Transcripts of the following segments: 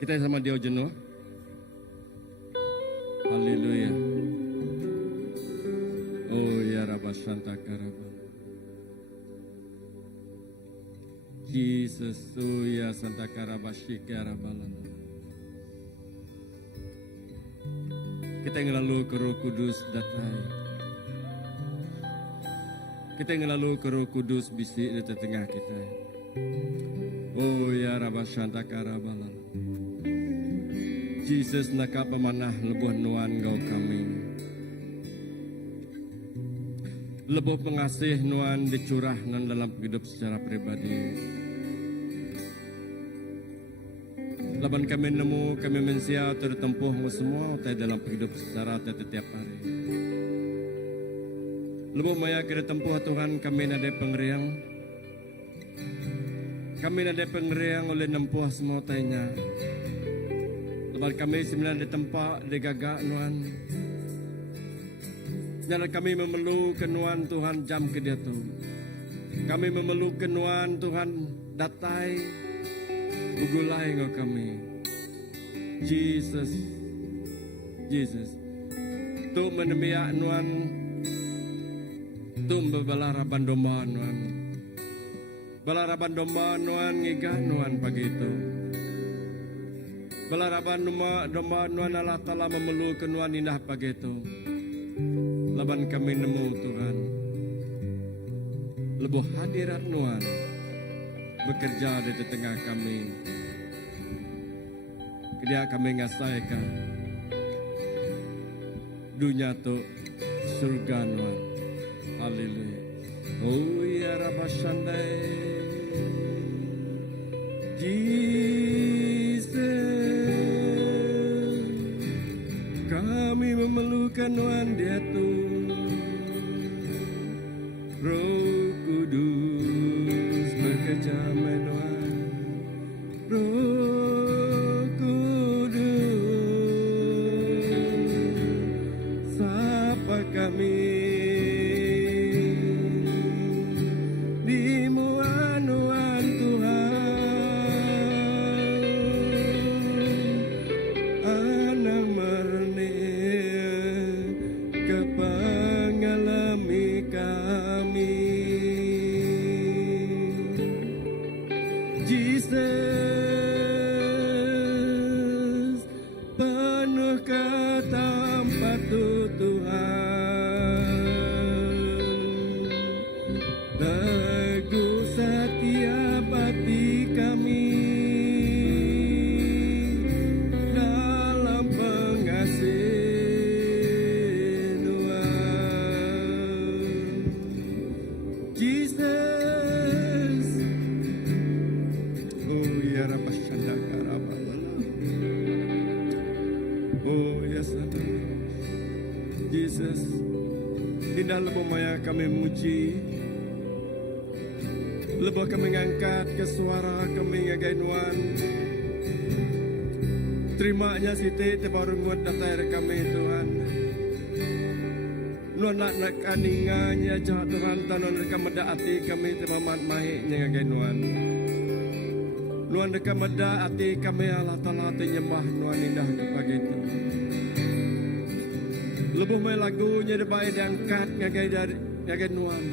Kita sama dia jenuh. Haleluya. Oh ya Rabba Santa Karaba. Jesus, oh ya Santa Karaba Shikarabalana. Kita yang lalu ke Roh Kudus datai. Kita yang lalu ke Roh Kudus bisik di tengah kita. Oh ya Rabba Santa Karabalana. Jesus naka pemanah lebuh nuan gau kami. Lebuh pengasih nuan dicurah nan dalam hidup secara pribadi. Laban kami nemu, kami mensia tertempuh semua utai dalam hidup secara setiap hari. Lebuh maya kita tempuh Tuhan kami nade pengeriang. Kami nade pengeriang oleh nempuh semua utainya. Lepas kami sebenarnya di tempat di gagak nuan. Nyala kami memerlukan nuan Tuhan jam ke dia tu. Kami memerlukan nuan Tuhan datai bugulai ngau kami. Jesus, Jesus. Tu menemiak nuan. Tu bebalaraban domba nuan. Balaraban domba nuan ngigah nuan pagi itu. Balaraban domba nuan Allah Ta'ala memerlukan nuan indah pagi itu. Laban kami nemu Tuhan. Lebuh hadirat nuan bekerja di tengah kami. Dia kami ngasaikan dunia tu surga nuan. Haleluya. Oh ya Rabba Shandai. Jesus, kami memerlukan nuan dia tu. Roh Kudus bekerja menuan. Roh Kudus sapa kami. Dimuan-nuan Tuhan. Anak merne kepengalami kami. Jesus, penuh ketampat Tuhan. Teguh setia hati kami dalam pengasihan. Jesus, oh ya Rabba Shandaka Rabba. Oh ya Santa. Jesus, indah lebih maya kami muji. Lebih kami mengangkat ke suara kami ngagai nuan. Terimanya siti baru nguat datai kami Tuhan. Nuan nak kaninganya jahat Tuhan tanon rekam meda hati kami temamat mahiknya ngagai nuan. Nuan rekam meda hati kami Allah Ta'ala nyembah nuan indah kepagi itu. Lebih mai lagunya debai diangkat ngagai nuan.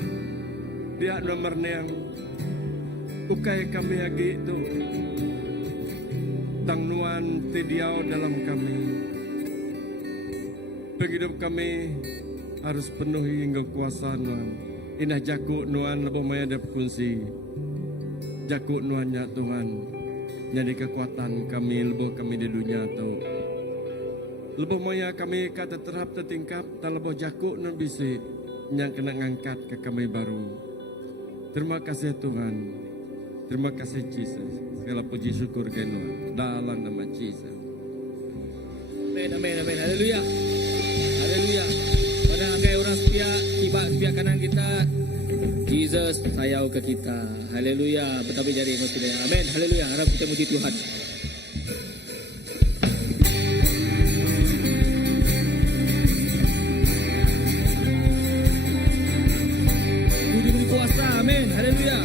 Dia nomor yang ukai kami lagi itu tang nuan tidiau dalam kami. Penghidup kami harus penuhi hingga kuasa nuan. Inah jakuk nuan lebih maya ada kunci. Jakuk nuannya Tuhan. Jadi kekuatan kami lebih kami di dunia tu. Lebih maya kami kata terhap tertingkap tak lebih jakuk nuan bisi yang kena ngangkat ke kami baru. Terima kasih Tuhan. Terima kasih Jesus. Segala puji syukur kenu dalam nama Jesus. Amin, amin, amin. Haleluya. Haleluya. Pada angkai orang setia, tiba setia kanan kita. Jesus sayau ke kita. Haleluya. Betapa jadi maksudnya. Amin. Haleluya. Harap kita muji Tuhan. Puji kuasa. Amin. Haleluya.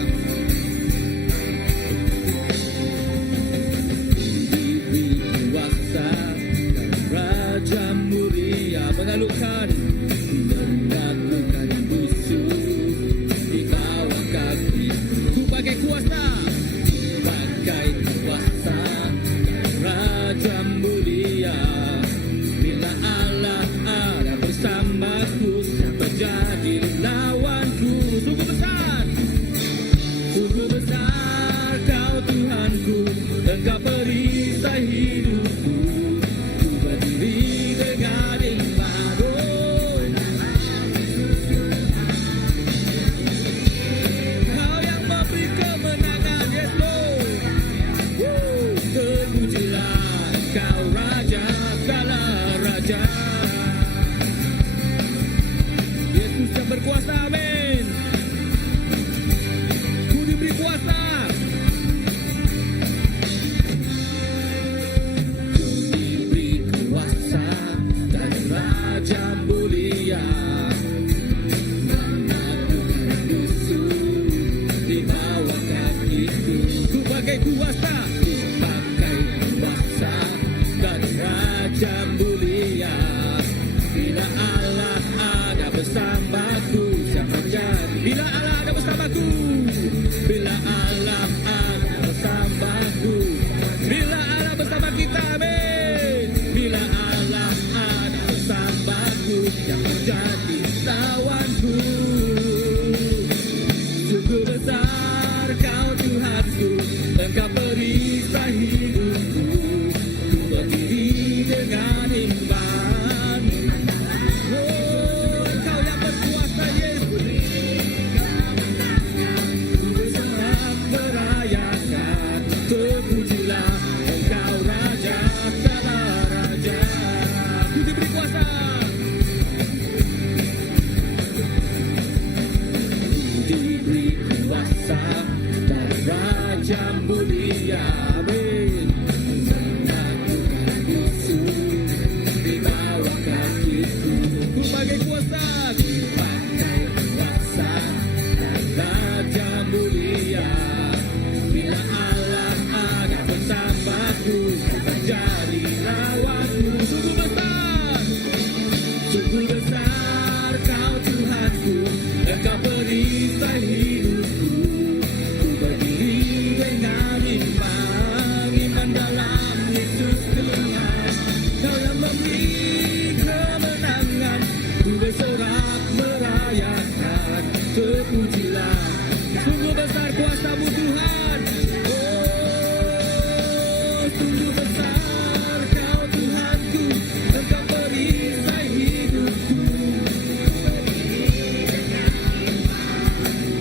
Sungguh besar Kau Tuhanku, Engkau perisai hidupku.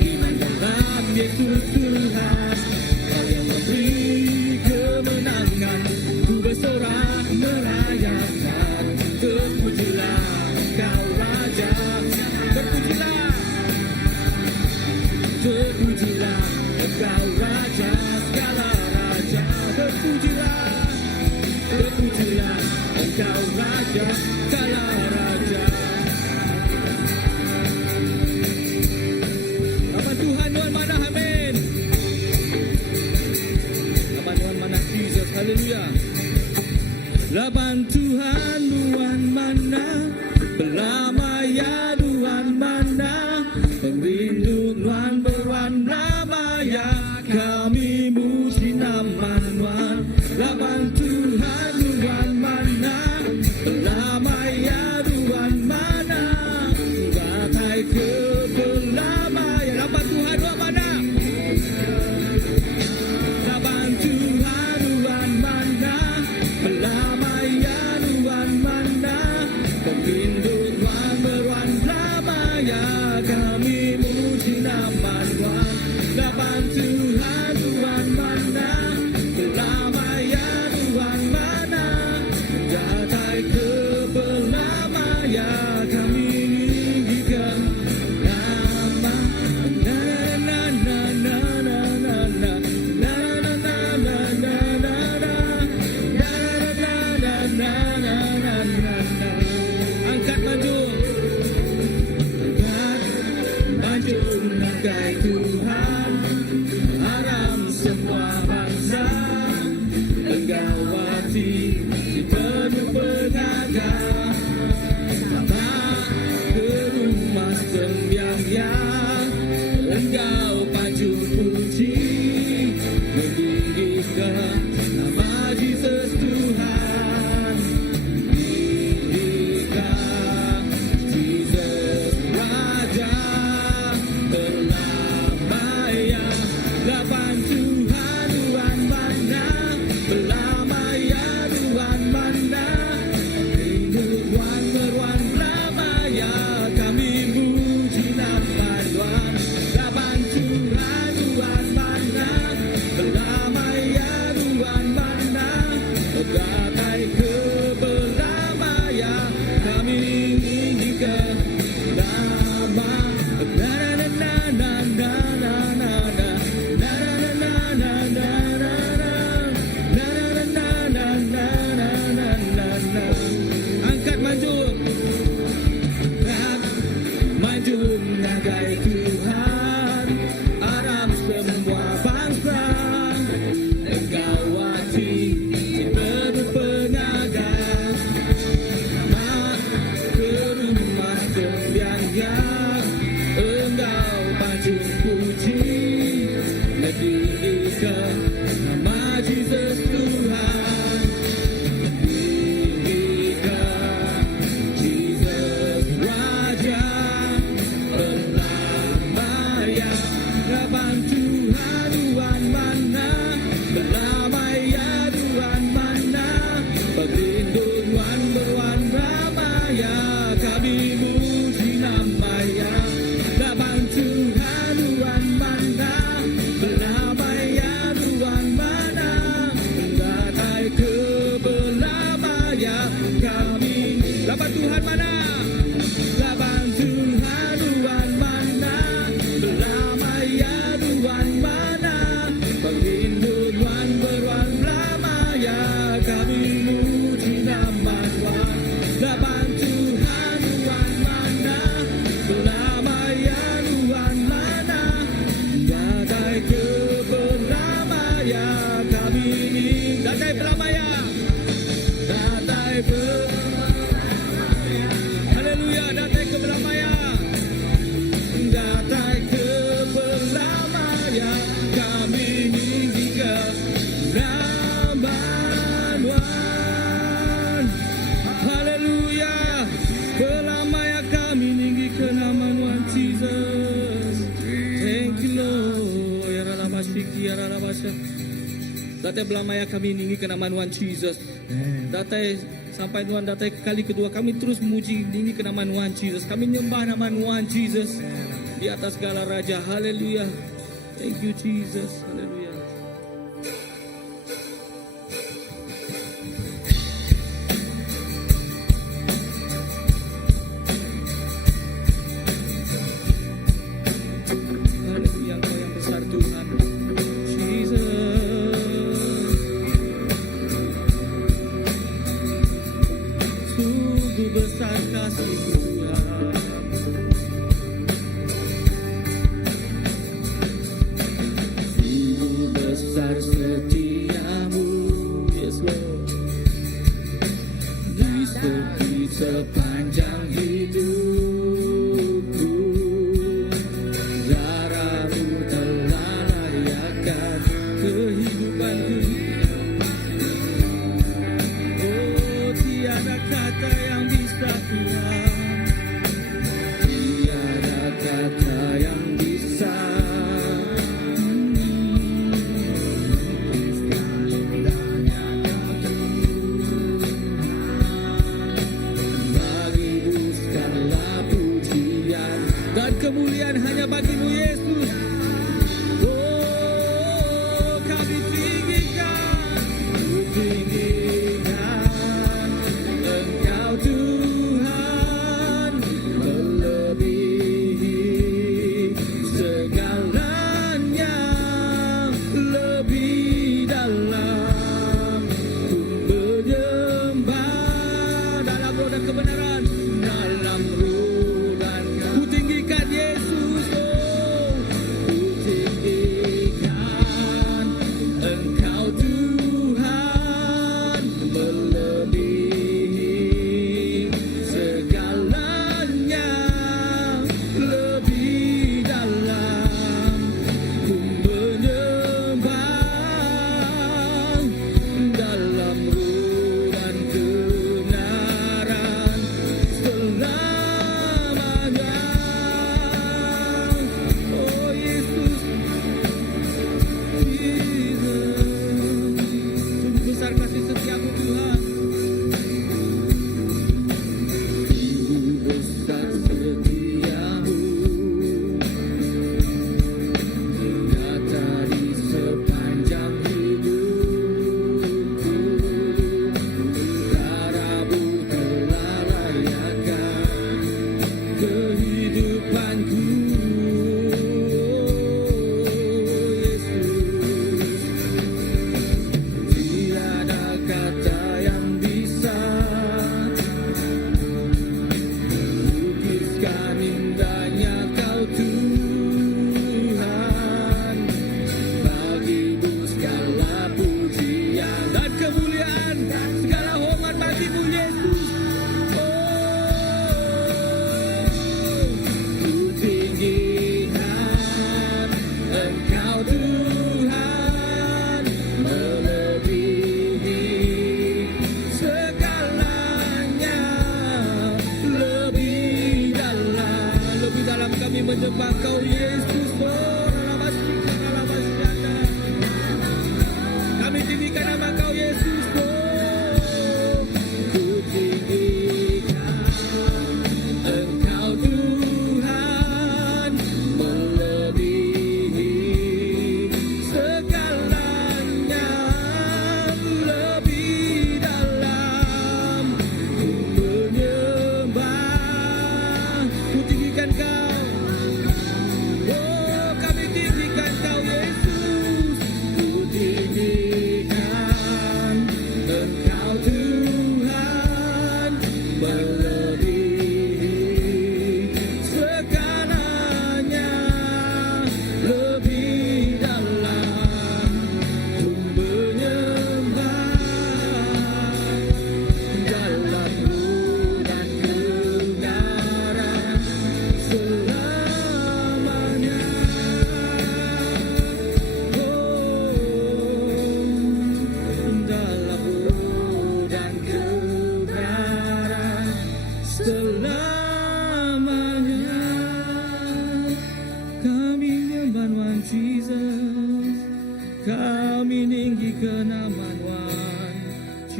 Iman dalam Yesus Tuhan, Kau yang memberi kemenangan. Ku bersorak merayakan, terpujilah Kau Raja. Terpujilah, terpujilah Engkau Raja, segala Raja. Terpujilah, terpujilah Engkau Raja, segala Raja. Nama Tuhan Tuhan mana, amin. Nama Tuhan mana, Jesus, haleluya. Laban Tuhan Tuhan mana, belamaya Tuhan mana, pelindung Tuhan berwan belamaya, kami muji nama Tuhan. Laban Tuhan Tuhan mana, belamaya Tuhan mana, batai ke belamaya. Laban Tuhan Tuhan mana, laban Tuhan Tuhan mana, belamaya Tuhan mana, pelindung Tuhan berwan belamaya, kami muji nama Tuhan. Laban Tuhan Tuhan mana, belamaya Tuhan mana, jatai ke belamaya, kami tinggikan nama. Na na na na na na na na na na na na na na na na. Angkat maju, angkat maju, nagai Tuhan, haram semua bangsa. Engkau wati di penuh penaga, tak kerumas sembiang-biang. Engkau pacu puji, meninggikan nama Jesus Tuhan. Tinggikan Jesus Raja, belamaya. Laban Tuhan Tuhan mana, belamaya Tuhan Datai belamaya kami ninggikan nama Tuhan Jesus. Datai sampai Tuhan datai kali kedua kami terus memuji ninggikan nama Tuhan Jesus. Kami nyembah nama Tuhan Jesus di atas segala raja. Haleluya. Thank you Jesus. Haleluya. Haleluya, Engkau yang besar Tuhan. Jesus. Sungguh besar kasih Tuhan. Sungguh besar setiamu, yes Lord. Di sepanjang hidupku, darahmu telah layakan kehidupanku. Oh, tiada kata yang bisa Tuhan, tiada kata yang bisa bagimu segala pujian dan kemuliaan hanya bagimu Yesus. Oh, kami tinggikan Engkau Tuhan, melebihi segalanya, lebih dalam ku menyembah dalam roh dan kebenaran, dalam roh dan ku tinggikan Yesus. Oh, ku tinggikan Engkau Tuhan, melebihi segalanya, lebih dalam ku menyembah dalam roh dan kebenaran selamanya. Oh Yesus, sungguh besar kasih setiamu Tuhan. Sungguh besar setiamu, nyata di sepanjang hidupku. Darahmu telah layakan kehidupanku. Yesus, tiada kata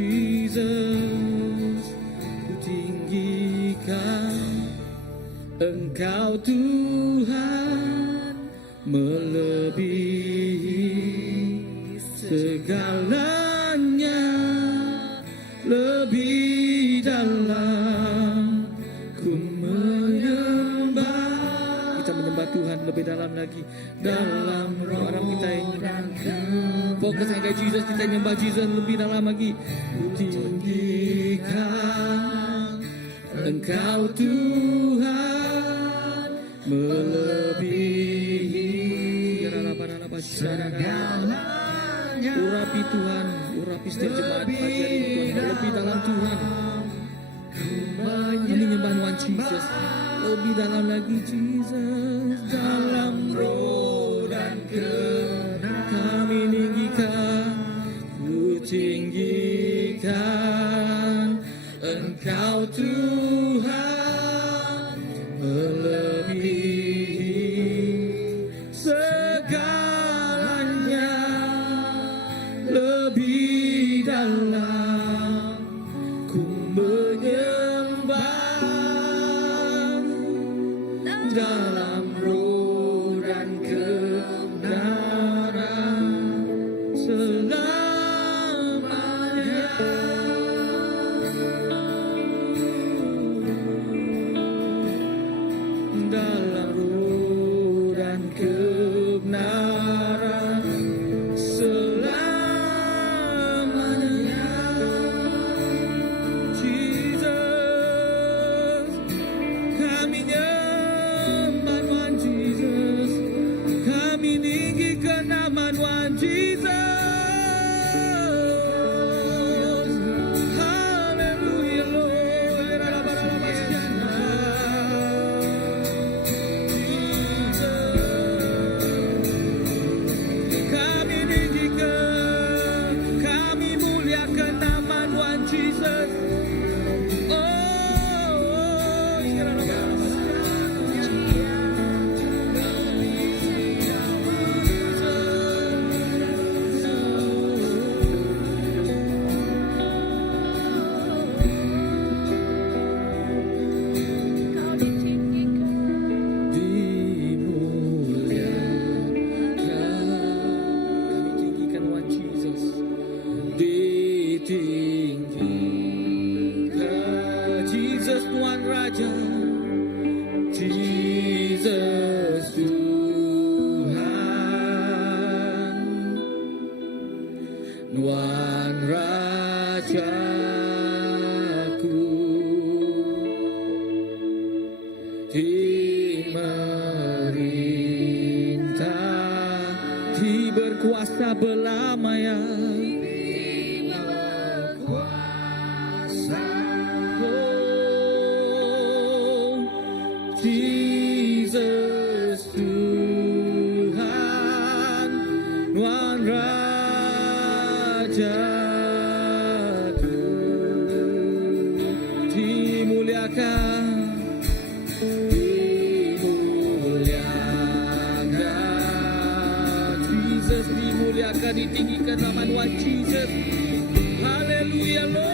Jesus, ku tinggikan Engkau Tuhan, melebihi segalanya, lebih dalam ku menyembah. Kita menyembah Tuhan lebih dalam lagi, dalam roh Arab kita yang fokus ke Jesus, kita menyembah Jesus lebih dalam lagi. Ku tinggikan Engkau Tuhan, melebihi segalanya. Urapi Tuhan, urapi setiap jemaat pagi hari ini Tuhan, lebih dalam Tuhan. Kami menyembah Tuhan Jesus, lebih dalam lagi Jesus, dalam roh dan kebenaran. Kami tinggikan, ku tinggikan Engkau Tuhan, melebihi segalanya, lebih dalam ku menyembah, dalam roh dan kebenaran selamanya. Dalam roh dan kebenaran selamanya. Jesus, kami nyembah Tuhan Jesus, kami tinggikan nama Tuhan Jesus. Haleluya Lord. Kami tinggikan, kami muliakan nama Tuhan Jesus. Jesus Tuhan Raja, Jesus Tuhan, Tuhan Rajaku, di merintah, di berkuasa belamanya. Jesus Tuhan, Tuhan Rajaku, dimuliakan, dimuliakan. Jesus dimuliakan, ditinggikan nama Tuhan Jesus. Haleluya Lord.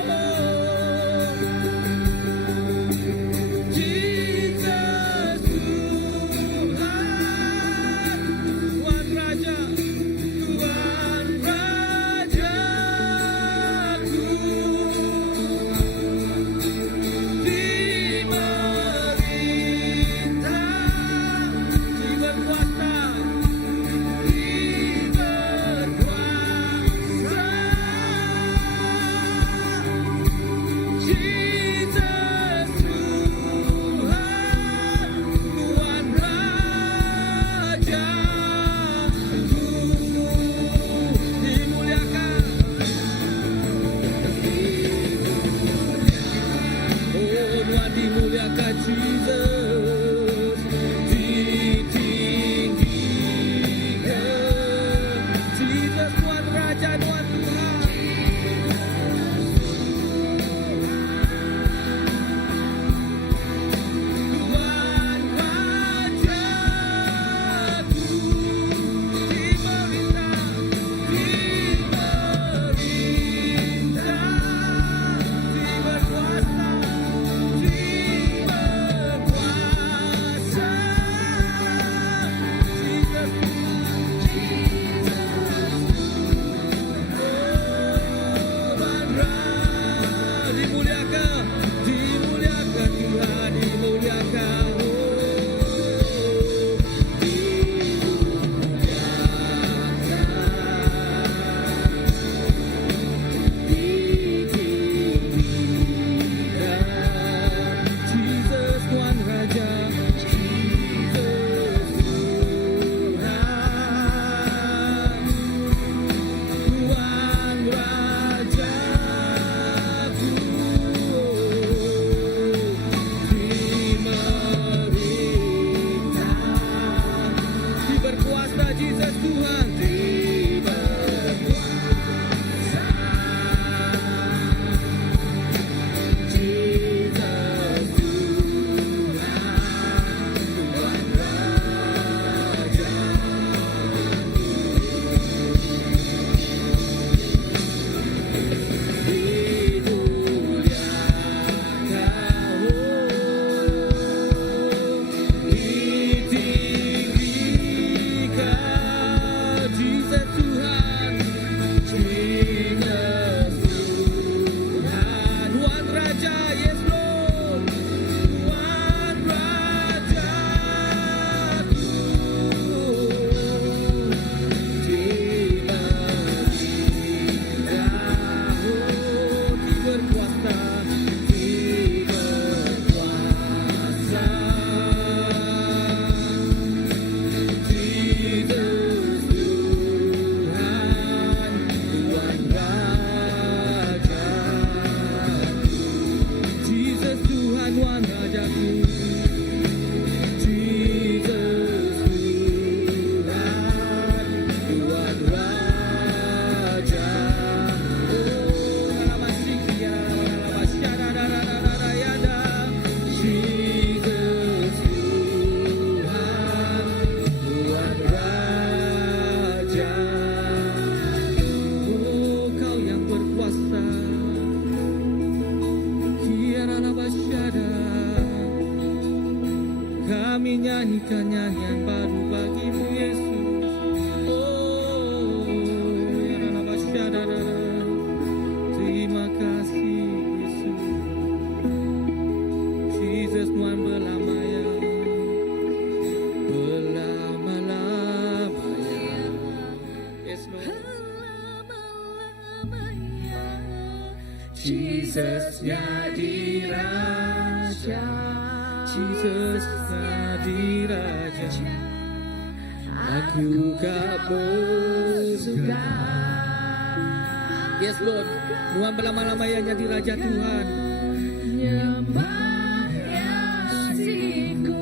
nyanyikan nyanyian baru bagimu Yesus. Oh, ya Rabba Syadara. Terima kasih Yesus. Jesus Tuhan belamanya. Belama-lamanya. Yes Lord. Jesus jadi Raja, Jesus jadi Raja, aku gak bersuka. Yes Lord, Tuhan berlama-lamanya jadi Raja Tuhan. Nyembah kasihku,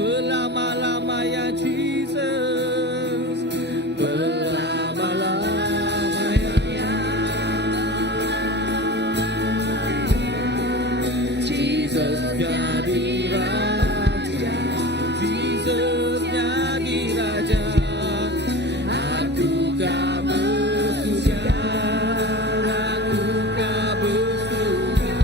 Berlama-lamanya Jesus, berlama-lamanya. Jesus jadi Raja, Jesus jadi Raja, aku gak bersuka, aku gak bersuka.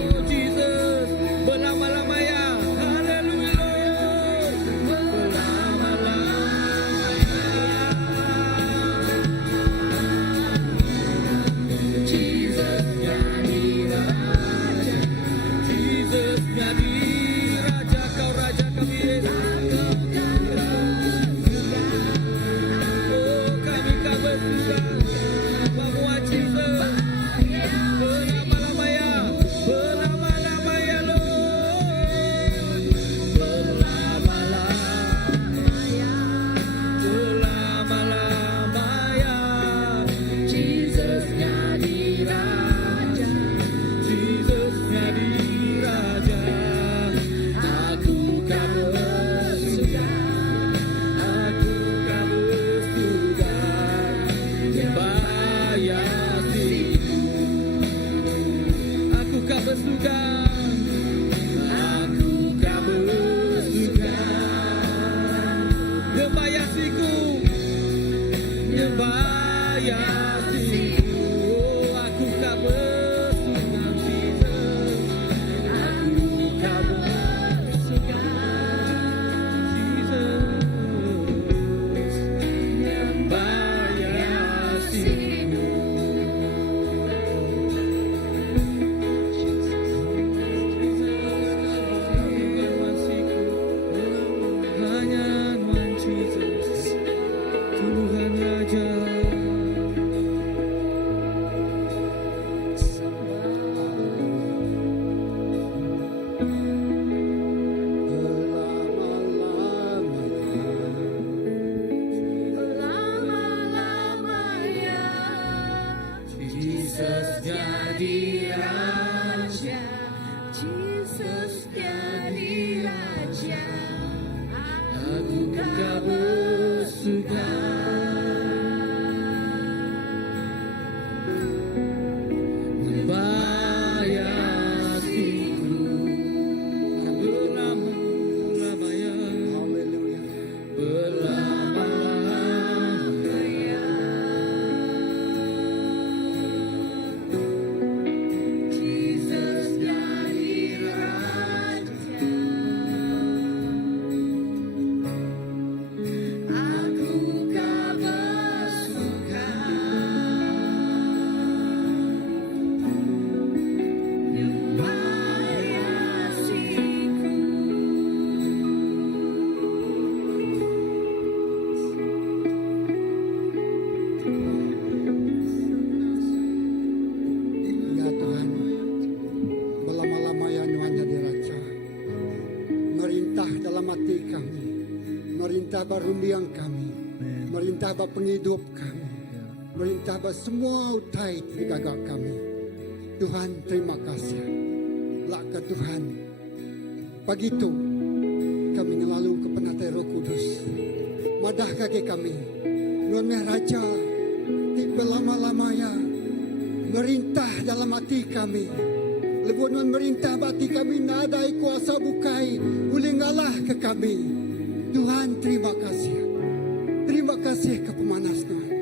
Oh Jesus, berlama-lamanya, haleluya, berlama-lamanya. Jesus jadi Raja, Jesus jadi Raja, kau Raja kami Yesus. Oh kami kau bersuka, bahwa Jesus berlama-lamanya, berlama-lamanya Lord, berlama-lamanya, berlama-lamanya. Jesus jadi Raja, Jesus jadi Raja, aku kan bersuka, aku kan bersuka, bayasi, aku kan bersuka, aku kan bersuka, bayasiku, bayasiku, oh, aku kan bersuka, Jesus, aku kan bersuka, Jesus, bayasiku. Hanya Tuhan Jesus, Tuhan Raja. Lama-lamanya Jesus jadi Raja, Jesus jadi Raja, aku gak bersuka. Bayasiku, berlama-lamanya, berlama-lamanya. Jesus jadi Raja, aku gak bersuka. Bayasiku, Ya Tuhan, belama-lamanya Tuhan jadi Raja. Merintah dalam hati kami, merintah barumbiang kami, merintah ba penghidup kami, merintah ba semua utai di gagak kami. Tuhan terima kasih. Laka Tuhan, pagi itu kami ngelalu ke penatai Roh Kudus. Madah kaki kami, Tuhan Meh Raja, di belama-lamanya merintah dalam hati kami. Lebuan merintah hati kami, nadai kuasa bukai, ulingalah ke kami. Tuhan terima kasih. Terima kasih ke pemanas Tuhan.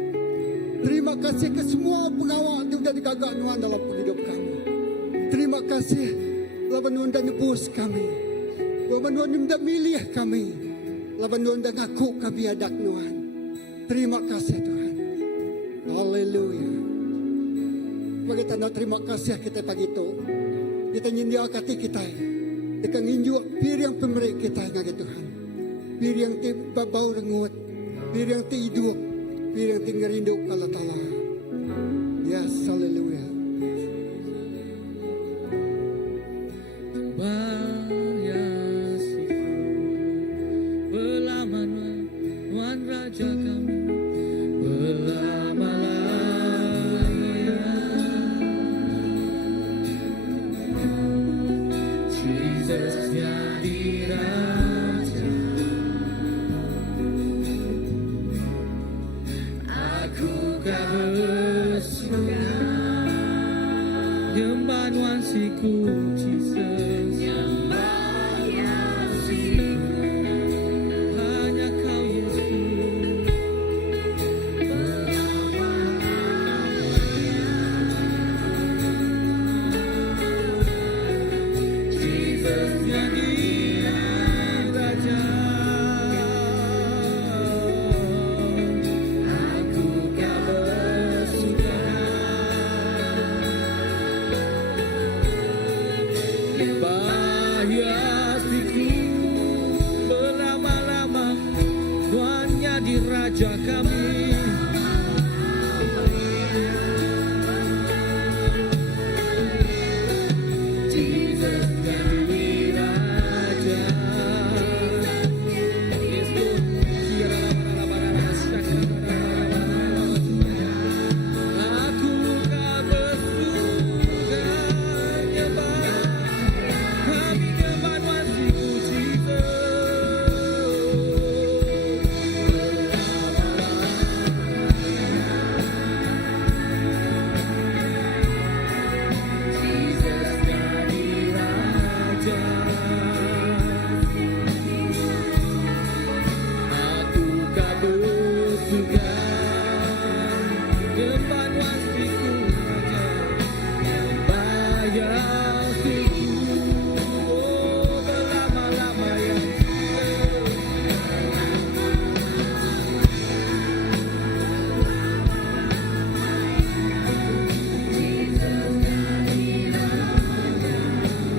Terima kasih ke semua pengawal yang sudah digagak Tuhan dalam hidup kami. Terima kasih Laban Tuhan dah nebus kami. Laban Tuhan dah milih kami. Laban Tuhan dah ngaku kami adak Tuhan. Terima kasih Tuhan. Haleluya. Bagi tanda terima kasih kita pagi itu. Kita nyindia hati kita. Kita nginjuk pir yang pemerik kita ngagi Tuhan. Pir yang ti babau rengut. Pir yang ti hidup. Pir yang ti ngerindu Allah Ta'ala. Yes, haleluya. Bayasiku belamanya Tuhan Raja kami belama-lamanya. Jesus jadi Raja, aku kau bersyukur nyembah nuansiku Jesus, hanya kau Yesus. Jesus jadi Raja, aku kau bersuka. Bayasiku berlama-lama Tuhan jadi Raja kami. Jesus jadi Raja. Aku kau bersuka nyembah. Kami nyembah nuansiku Jesus jadi Raja. Aku kau bersuka nyembah nuansiku Raja. Bayasiku berlama-lama ya.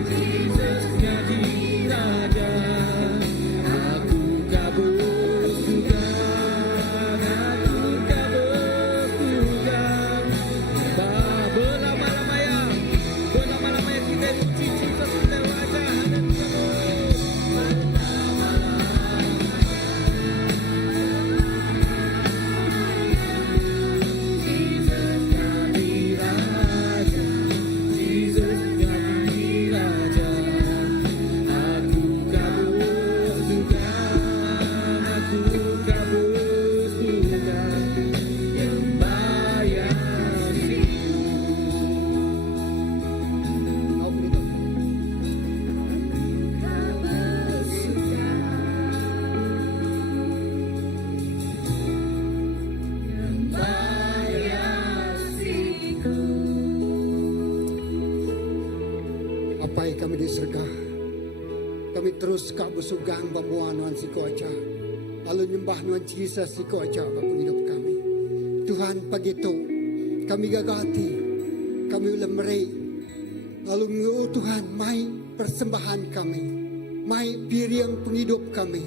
Jesus jadi Raja, aku kau bersuka, aku kau bersuka. Berlama-lama ya kita puji Jesus kita Raja. Jesus jadi Raja, Jesus jadi Raja. Aku kau bersuka, aku kau bersuka. Yang bayasiku. Kau beritahu. Apa yang kami diserga, kami terus kau bersugang pembuahan Nuan Siko aja, lalu nyembah Nuan Jesus Siko aja apapun hidup kami. Tuhan pagi itu kami gagati, kami lemeri, lalu mengeluh Tuhan mai persembahan kami, mai piring penghidup kami,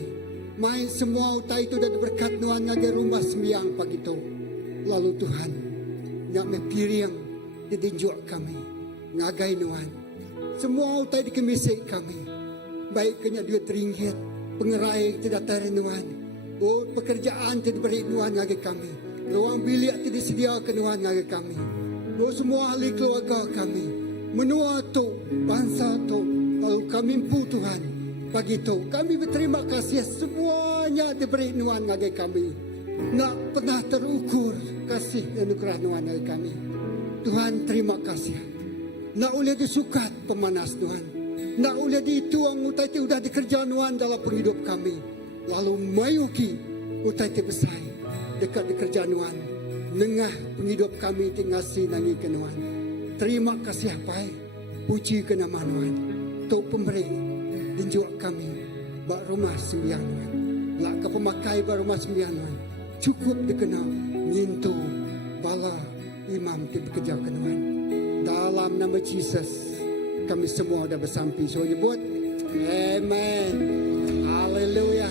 mai semua utai itu dan berkat Nuan ngage rumah sembiang pagi itu. Lalu Tuhan nyak me piring didinjuk kami, ngagai Nuan. Semua utai dikemisik kami. Baik kena duit ringgit, pengerai tidak tarik Nuan. Oh, pekerjaan tidak beri Nuan ngagi kami. Ruang bilik tidak disediakan Nuan ngagi kami. Oh, semua ahli keluarga kami. Menua tu, bangsa tu. Lalu kami impu Tuhan. Pagi tu, kami berterima kasih semuanya diberi Nuan ngagi kami. Nak pernah terukur kasih anugerah Nuan ngagi kami. Tuhan terima kasih. Nak boleh disukat pemanas Tuhan. Nak boleh dituang utai ti udah dikerja Tuhan dalam penghidup kami. Lalu mayuki utai ti besai dekat dikerja Tuhan. Nengah penghidup kami ti ngasih nangi ke Tuhan. Terima kasih pai. Puji ke nama Tuhan. untuk pemberi tunjuk kami bak rumah sembianan. Lak ke pemakai bak rumah sembianan. Cukup dikenal nyentuh bala imam di bekerja kenuan. Dalam nama Jesus kami semua dah bersampi. So nyebut amen. Haleluya.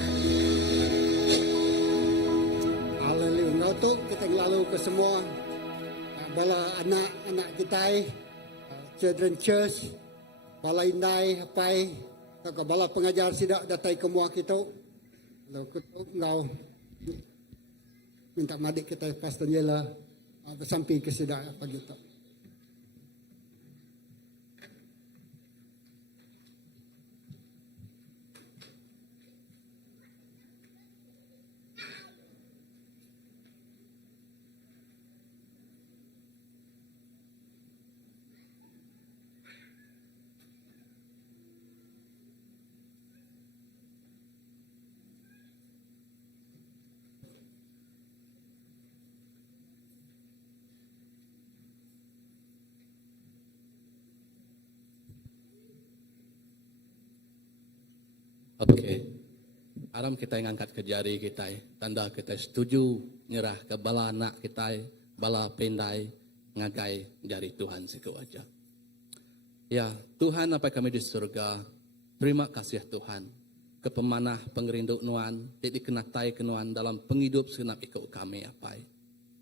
Haleluya. Untuk kita lalu ke semua bala anak-anak kita, children church, bala indai apai, atau bala pengajar sidak datai ke muak kita. Lalu kutuk ngau minta madik kita Pastor Yela bersampi ke sidak apa gitu. Okey. Aram kita yang angkat ke jari kita, tanda kita setuju nyerah ke bala anak kita, bala pendai ngagai jari Tuhan siku aja. Ya, Tuhan apa kami di surga, terima kasih Tuhan. Kepemanah pengerindu nuan, tidak dikenatai kenuan dalam penghidup senap ikut kami apa.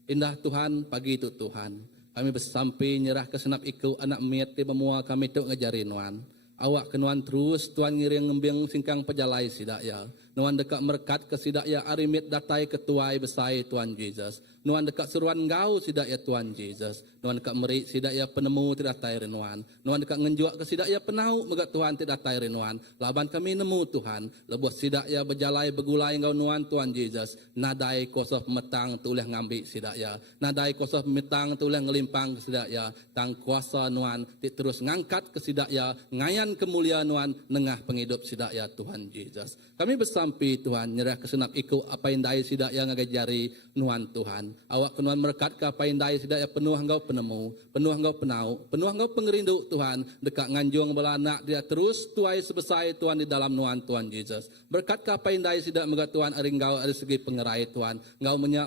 Indah Tuhan pagi itu Tuhan, kami bersampai nyerah ke senap ikut anak miat di bemua kami tu ngejari nuan. Awak kenuan terus Tuan ngiring ngembing singkang pejalai sidak ya. Nuan dekat merkat ke sidak ya arimit datai ketuai besai Tuan Jesus. Nuan dekat seruan ngau sidak ya Tuan Jesus. Nuan dekat merik sidak ya penemu tidak datai renuan. Nuan dekat ngenjuak ke sidak ya penau megat Tuhan tidak datai renuan. Laban kami nemu Tuhan. Lebuh sidak ya berjalai begulai ngau nuan Tuan Jesus. Nadai kosoh metang tuleh ngambil sidak ya. Nadai kosoh metang tuleh ngelimpang ke sidak ya. Tang kuasa nuan terus ngangkat ke sidak ya. Ngayan kemuliaan nuan nengah penghidup sidak ya Tuhan Jesus. Kami bersampi Tuhan nyerah kesenap ikut apa yang dai sidak yang ngajari nuan Tuhan. Awak kenuan merkat ke apa yang dai sidak ya penuh engkau penemu, penuh engkau penau, penuh engkau pengerindu Tuhan. Dekat nganjung bala anak dia terus tuai sebesar Tuhan di dalam nuan Tuhan Jesus. Berkat ke apa yang dai sidak megak Tuhan ari engkau dari segi pengerai Tuhan. Engkau menyak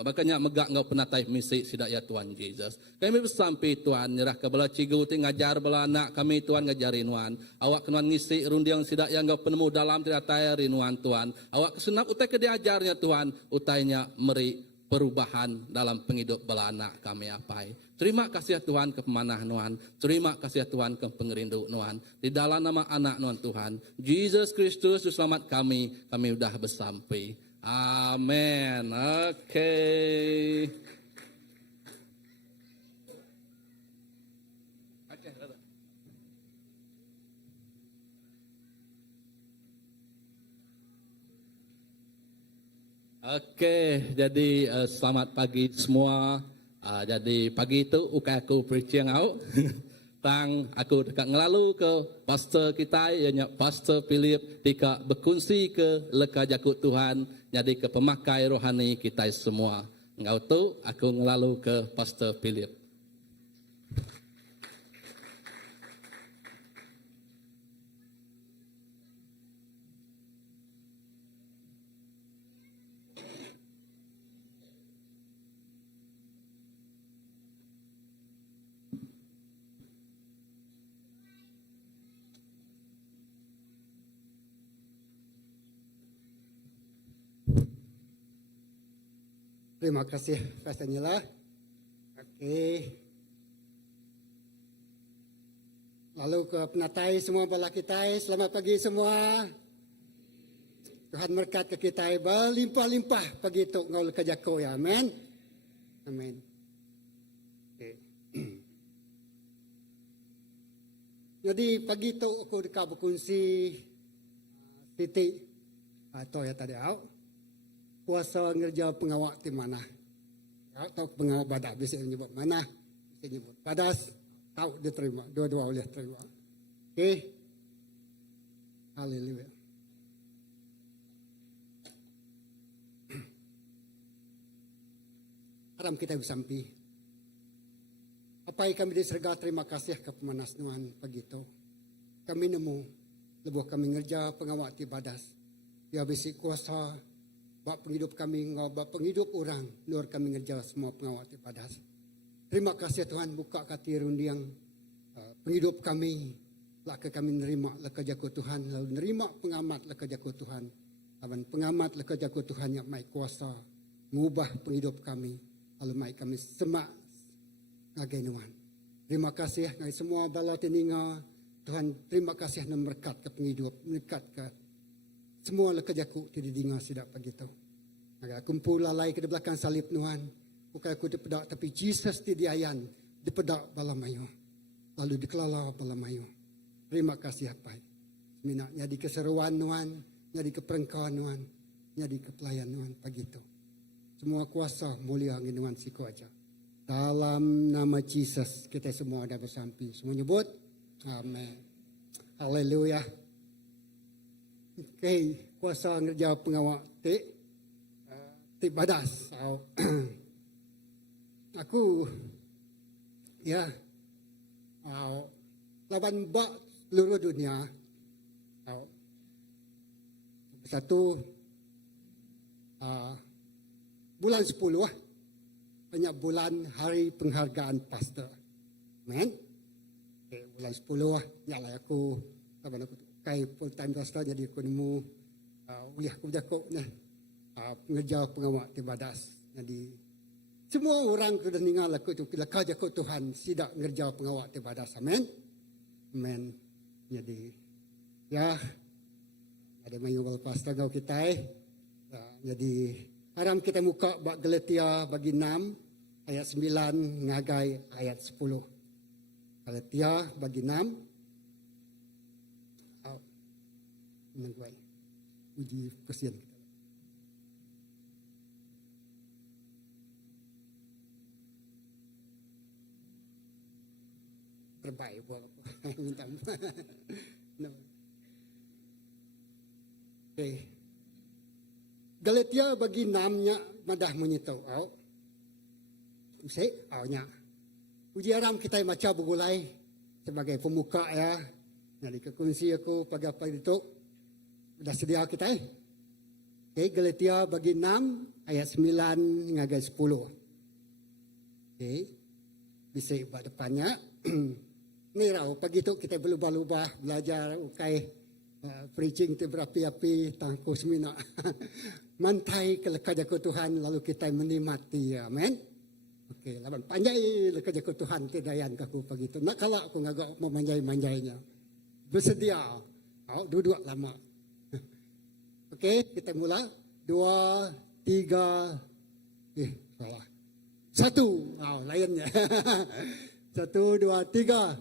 makanya megak engkau penatai misi sidak ya Tuhan Jesus. Kami bersampi Tuhan nyerah ke bala cigu ti ngajar bala anak kami Tuhan ngajari nuan. Awak kenuan ngisi rundiang sidak yang engkau penemu dalam tidak tayari nuan Tuhan. Awak kesenap utai ke diajarnya Tuhan, utainya meri perubahan dalam penghidup bala anak kami apai. Terima kasih Tuhan ke pemanah nuan. Terima kasih Tuhan ke pengerindu nuan. Di dalam nama anak nuan Tuhan, Jesus Kristus selamat kami sudah bersampai. Amin. Okey. Okey, jadi selamat pagi semua. Jadi pagi itu ukai aku preaching out. Tang aku dekat ngelalu ke pastor kita ianya Pastor Philip dekat berkongsi ke leka jakut Tuhan, jadi ke pemakai rohani kita semua. Ngau tu aku ngelalu ke Pastor Philip. Terima kasih Pastor Nyela. Okey. Lalu ke penatai semua bala kita. Selamat pagi semua. Tuhan berkat ke kita berlimpah-limpah pagi itu ngau ke jako ya. Amin. Amin. Okay. Jadi pagi itu aku dekat berkongsi titik atau ya tadi awak. Kuasa ngerja pengawak di mana? Atau pengawak badak bisa menyebut mana? Bisa menyebut padas. Tahu diterima. Dua-dua boleh terima. Okey. Haleluya. Aram kita bersampi. Apa yang kami diserga terima kasih ke pemanas Tuhan pagi itu. kami nemu lebuh kami ngerja pengawak ti badas. Ya bisi kuasa bak penghidup kami ngau bak penghidup orang nur kami ngerja semua pengawak ti badas. Terima kasih Tuhan buka kati rundiang penghidup kami. Laka kami nerima laka jago Tuhan lalu nerima pengamat laka jago Tuhan. Aban pengamat laka jago Tuhan yang mai kuasa ngubah penghidup kami. Lalu mai kami semak ngagai nuan. Terima kasih ngai semua bala teninga Tuhan. Terima kasih nan berkat ke penghidup berkat ke semua laka jago tidak dinga sidak begitu. Agak kumpul lalai ke belakang salib Tuhan. Bukan aku dipedak tapi Jesus didiayan dipedak bala mayu. Lalu dikelala bala mayu. Terima kasih apa. Mina jadi keseruan Tuhan, jadi keperengkawan Tuhan, jadi kepelayan Tuhan begitu. Semua kuasa mulia Tuhan siku aja. Dalam nama Jesus kita semua ada bersampi. Semua nyebut amin. Haleluya. Okay, kuasa ngerja pengawak ti badas. Aku ya laban bak seluruh dunia. Satu bulan 10 banyak bulan hari penghargaan pastor. Amen. Okay, bulan 10 nyala aku laban aku kai full time pastor jadi aku nemu uliah aku jago nah pengejar pengawak ti badas. Jadi semua orang sudah ningal aku tu bila kerja ko Tuhan sidak ngerja pengawak ti badas. Amen. Amen. Jadi ya ada mayubal pastor gau kita jadi haram kita muka bak Galatia bagi 6 ayat 9 ngagai ayat 10. Galatia bagi 6 menguai uji kesian kita. Terbaik buat aku. Minta no. Okay. Galatia bagi 6-nya madah menyitau. Usai, nya. Uji aram kita macam begulai sebagai pemuka ya. Jadi kekunci aku pagi apa itu. Sudah sedia kita. Okay, Galatia bagi 6 ayat 9 ngagai 10. Okay. Bisa buat depannya. Nirau pagi itu kita berubah-ubah belajar ukai preaching tu berapi-api tangku semina. Mantai ke lekajaku Tuhan lalu kita menikmati. Amen. Okey, laban panjai lekajaku Tuhan tidayan kaku pagi itu. Nak kalak aku ngagak memanjai-manjainya. Bersedia. Duduk lama. Okey, kita mula. 2, 3. Salah. 1. Lainnya. 1, 2, 3.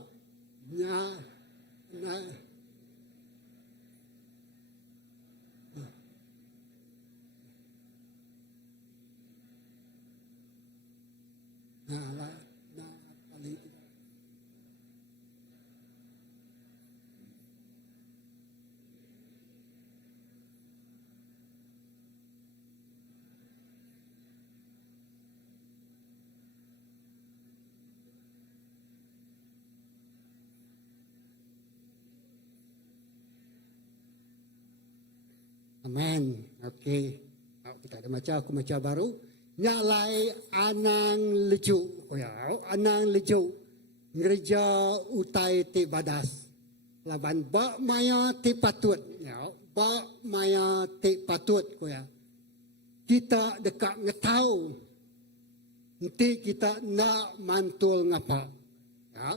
Nah. Amen. Okey. Kita ada macam aku macam baru. Nyalai anang leju. Oh ya, anang leju. Ngereja utai ti badas. Laban bak maya ti patut. Ya, bak maya ti patut ko ya. Kita dekat ngetau. Nanti kita nak mantul ngapa. Ya.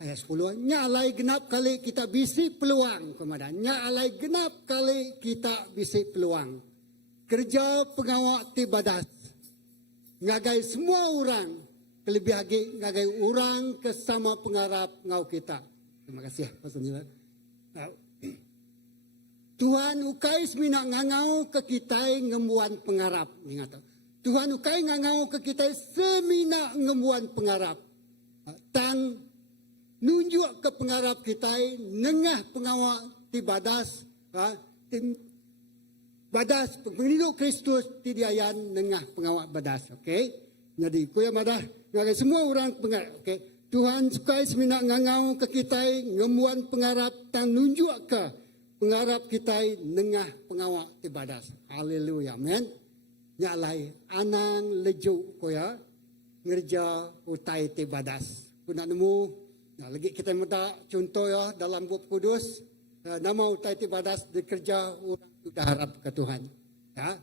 Ayat 10. Nyalai genap kali kita bisi peluang. Kemudian nyalai genap kali kita bisi peluang. Kerja pengawak ti badas. Ngagai semua orang. Kelebih lagi ngagai orang kesama pengharap ngau kita. Terima kasih Pastor Nila. Tuhan ukai semina ngangau ke kita ngembuan pengharap. Ingat. Tuhan ukai ngangau ke kita semina ngembuan pengharap. Tang nunjuk ke pengharap kita nengah pengawak ti badas. Badas penghidup Kristus ti diayan nengah pengawak badas. Okey. Jadi ku yang badas ngagai semua orang pengharap. Okey. Tuhan sukai semina ngangau ke kita ngemuan pengarap tan nunjuk ke pengarap kita nengah pengawak tibadas. Haleluya, amen. Nyalai anang lejuk ko ya ngerja utai tibadas. Kuna nemu nah lagi kita minta contoh ya dalam Bab Kudus nama utai tibadas dikerja orang sudah harap ke Tuhan. Ya.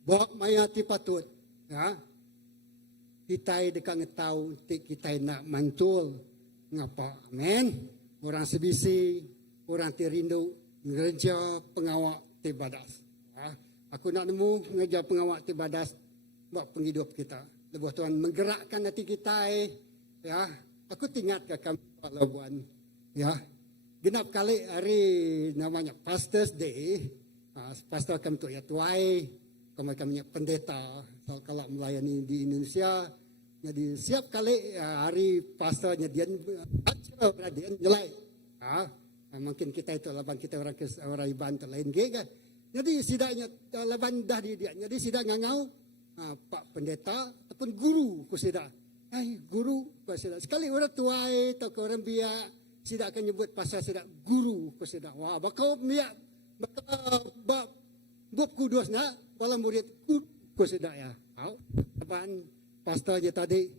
Bawa mayati patut, ya. Kita dekat ngetau, kita nak mantul, ngapa, amen. Orang sebisi, orang tirindu, ngerja pengawak tibadas. Ya. Aku nak nemu ngerja pengawak tibadas, buat penghidup kita. Lepas Tuhan menggerakkan hati kita, ya. Aku ingat ke kami Labuan, ya. Genap kali hari namanya Pastors Day, pastor kami tu ya tuai. Kami pendeta kalau melayani di Indonesia, jadi siap kali hari pastornya dia jelai. Mungkin kita itu laban kita orang Iban lain kan. Jadi sidaknya laban dah dia. Jadi sidak ngangau Pak pendeta ataupun guru ku sidak. Guru ku sidak. Sekali orang tuai atau orang biak sidak akan nyebut pasal sidak guru ku sidak. Wah, bakal biak Bab Kudus nak wala murid ku sedak ya. Apaan pastornya tadi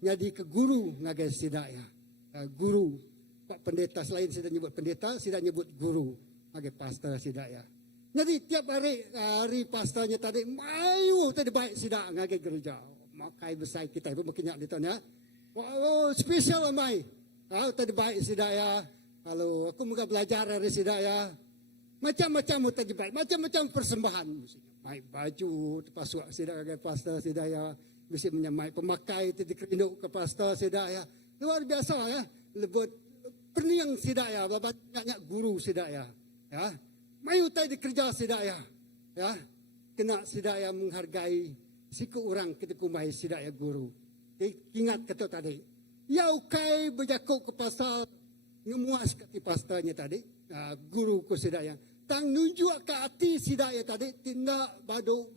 jadi ke guru ngagai sedak ya. Guru Pak pendeta selain sedak nyebut pendeta, sedak nyebut guru ngagai pastor sedak ya. Jadi tiap hari pastornya tadi mayu tadi baik sedak ngagai gereja. Makai besar kita ibu makin nyak ditanya. Oh, special amai. Tadi baik sedak ya. Kalau aku muka belajar dari sedak ya. Macam-macam mutajibat, macam-macam persembahan. Mai baju, terpasuk sidak ke pastor sidaya. Mesti menyamai pemakai dikerinduk ke pastor sidaya. Luar biasa ya. Lebut perniang sidaya, banyak guru sidaya. Ya. Mai utai dikerja sidaya. Ya. Kena sidaya menghargai siku orang ketika mai sidaya guru. Ingat kata tadi. Yau kai berjakuk ke pasal ngemuas ke pastornya tadi. Guru ku sidaya. Tang nunjuk ke hati sidaya tadi tindak baduk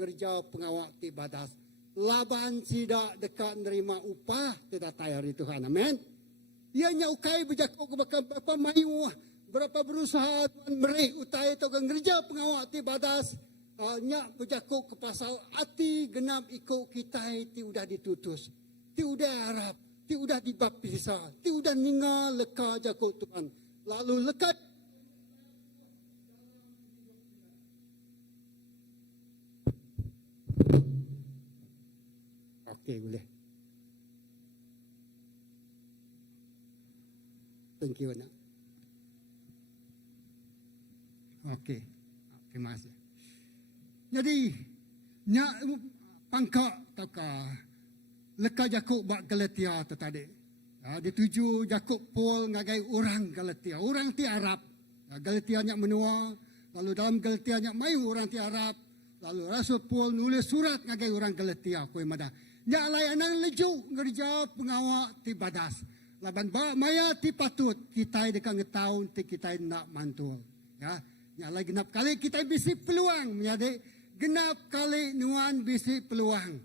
ngerja pengawak tibadas. Laban sidak dekat nerima upah tidak tayar di Tuhan. Amin. Ianya ukai berjakuk ke berapa mayu berapa berusaha Tuhan merih utai atau ngerja pengawak tibadas. Nyak berjakuk ke pasal hati genap ikut kita ti udah ditutus. Ti udah harap, ti udah dibaptisa, ti udah ningal leka jakuk Tuhan. Lalu lekat okey, boleh. Thank you, nak. Okey. Terima kasih. Jadi, nyak pangkak taka leka Jakub bak Galatia tu tadi. Dituju Jakub Paul ngagai orang Galatia. Orang ti Arab. Galatia nyak menua. Lalu dalam Galatia nyak mayu orang ti Arab. Lalu Rasul Paul nulis surat ngagai orang Galatia. Kue madah. Nyak layanan lejuk ngerja pengawak ti badas. Laban ba maya ti patut kita dekat ngetahun ti kita nak mantul. Ya, nyak lagi genap kali kita bisi peluang menjadi genap kali nuan bisi peluang.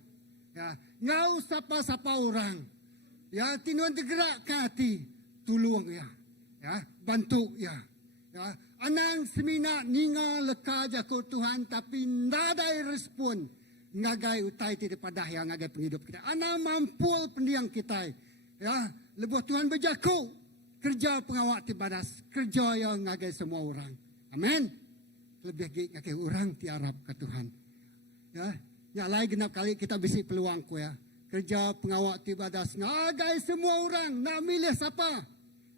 Ya, ngau sapa-sapa orang. Ya, tinuan tergerak ke hati, tolong ya. Ya, bantu ya. Ya, anang semina ninga leka jakut Tuhan tapi ndadai respon. Ngagai utai ti daripada yang ngagai penghidup kita. Ana mampu pendiang kita. Ya, lebuh Tuhan berjaku. Kerja pengawak ti badas. Kerja yang ngagai semua orang. Amin. Lebih lagi ngagai orang ti Arab ke Tuhan. Ya, yang lain genap kali kita bisi peluang ku ya. Kerja pengawak ti badas. Ngagai semua orang. Nak milih siapa?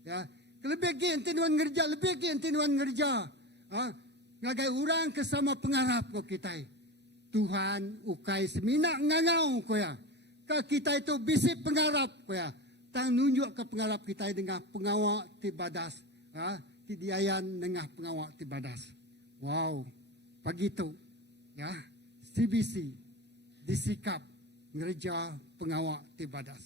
Ya, lebih lagi entinuan ngerja. Lebih lagi entinuan ngerja. Ngagai orang kesama pengarap ku kita. Tuhan ukai semina ngangau ko ya. Ka kita itu bisi pengarap ko ya. Tang nunjuk ke pengarap kita dengan pengawak ti badas. Ti diayan dengan pengawak ti badas. Wow. Pagi itu ya. CBC disikap ngerja pengawak ti badas.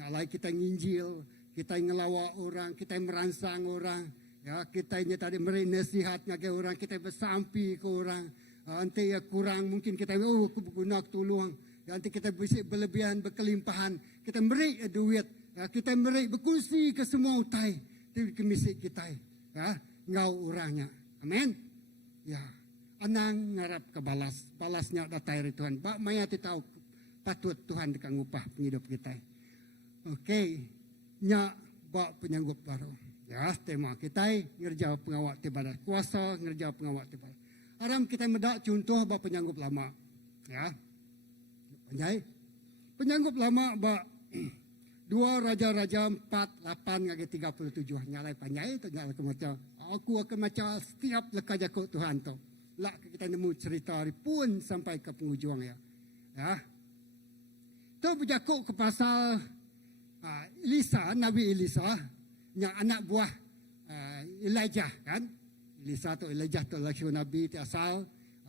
Ngalai kita nginjil, kita ngelawak orang, kita merangsang orang. Ya, kita ini tadi meri nasihat ngagai orang, kita bersampi ke orang. Nanti ya kurang, mungkin kita, aku berguna tolong. Nanti kita bisa berlebihan, berkelimpahan. Kita beri duit. Kita beri berkongsi ke semua utai. Di kemisik kita. Ya, ngau orangnya. Amin. Ya, anang ngarap ke balas. Balasnya datai Tuhan. Bak maya tahu patut Tuhan dekat ngupah penghidup kita. Okey. Nya bak penyanggup baru. Ya, tema kita ngerja pengawal tibadah kuasa, ngerja pengawal tibadah. Aram kita medak contoh bak penyanggup lama. Ya. Panjai. Penyanggup lama bak 2 Raja-Raja 4:8 ngagi 37. Nyalai panjai tu nyalai kemaca. Aku akan maca setiap leka jakut Tuhan tu. Lak kita nemu cerita hari pun sampai ke penghujung ya. Ya. Tu berjakut ke pasal Elisa, Nabi Elisa, yang anak buah Elijah kan. Elisa tu Elijah tu laki Nabi ti asal.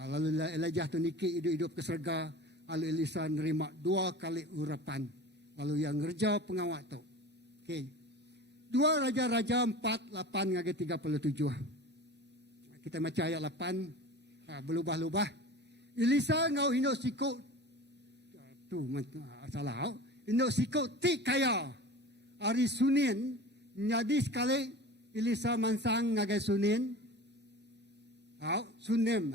Lalu Elijah tu niki hidup ke surga. Lalu Elisa nerima 2 kali urapan. Lalu yang ngerja pengawal tu. Okey. 2 Raja-Raja 4:8 ngagi 37. Kita baca ayat 8. Berubah-ubah. Elisa ngau hidup sikut. Tu salah. Hidup sikut ti kaya. Hari Sunin. Jadi sekali Elisa mansang ngagi Sunin. Sunim.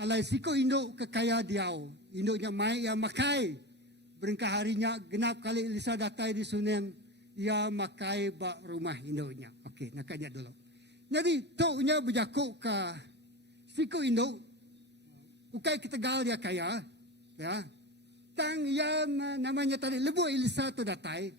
Alai sikut induk kekaya diau. Induknya mai yang makai. Berengkah harinya genap kali Elisa datai di Sunem. Ia makai bak rumah induknya. Okey, nakanya dulu. Jadi toknya berjakuk ke sikut induk. Ukai kita gal dia kaya. Ya. Tang ia namanya tadi lebu Elisa tu datai.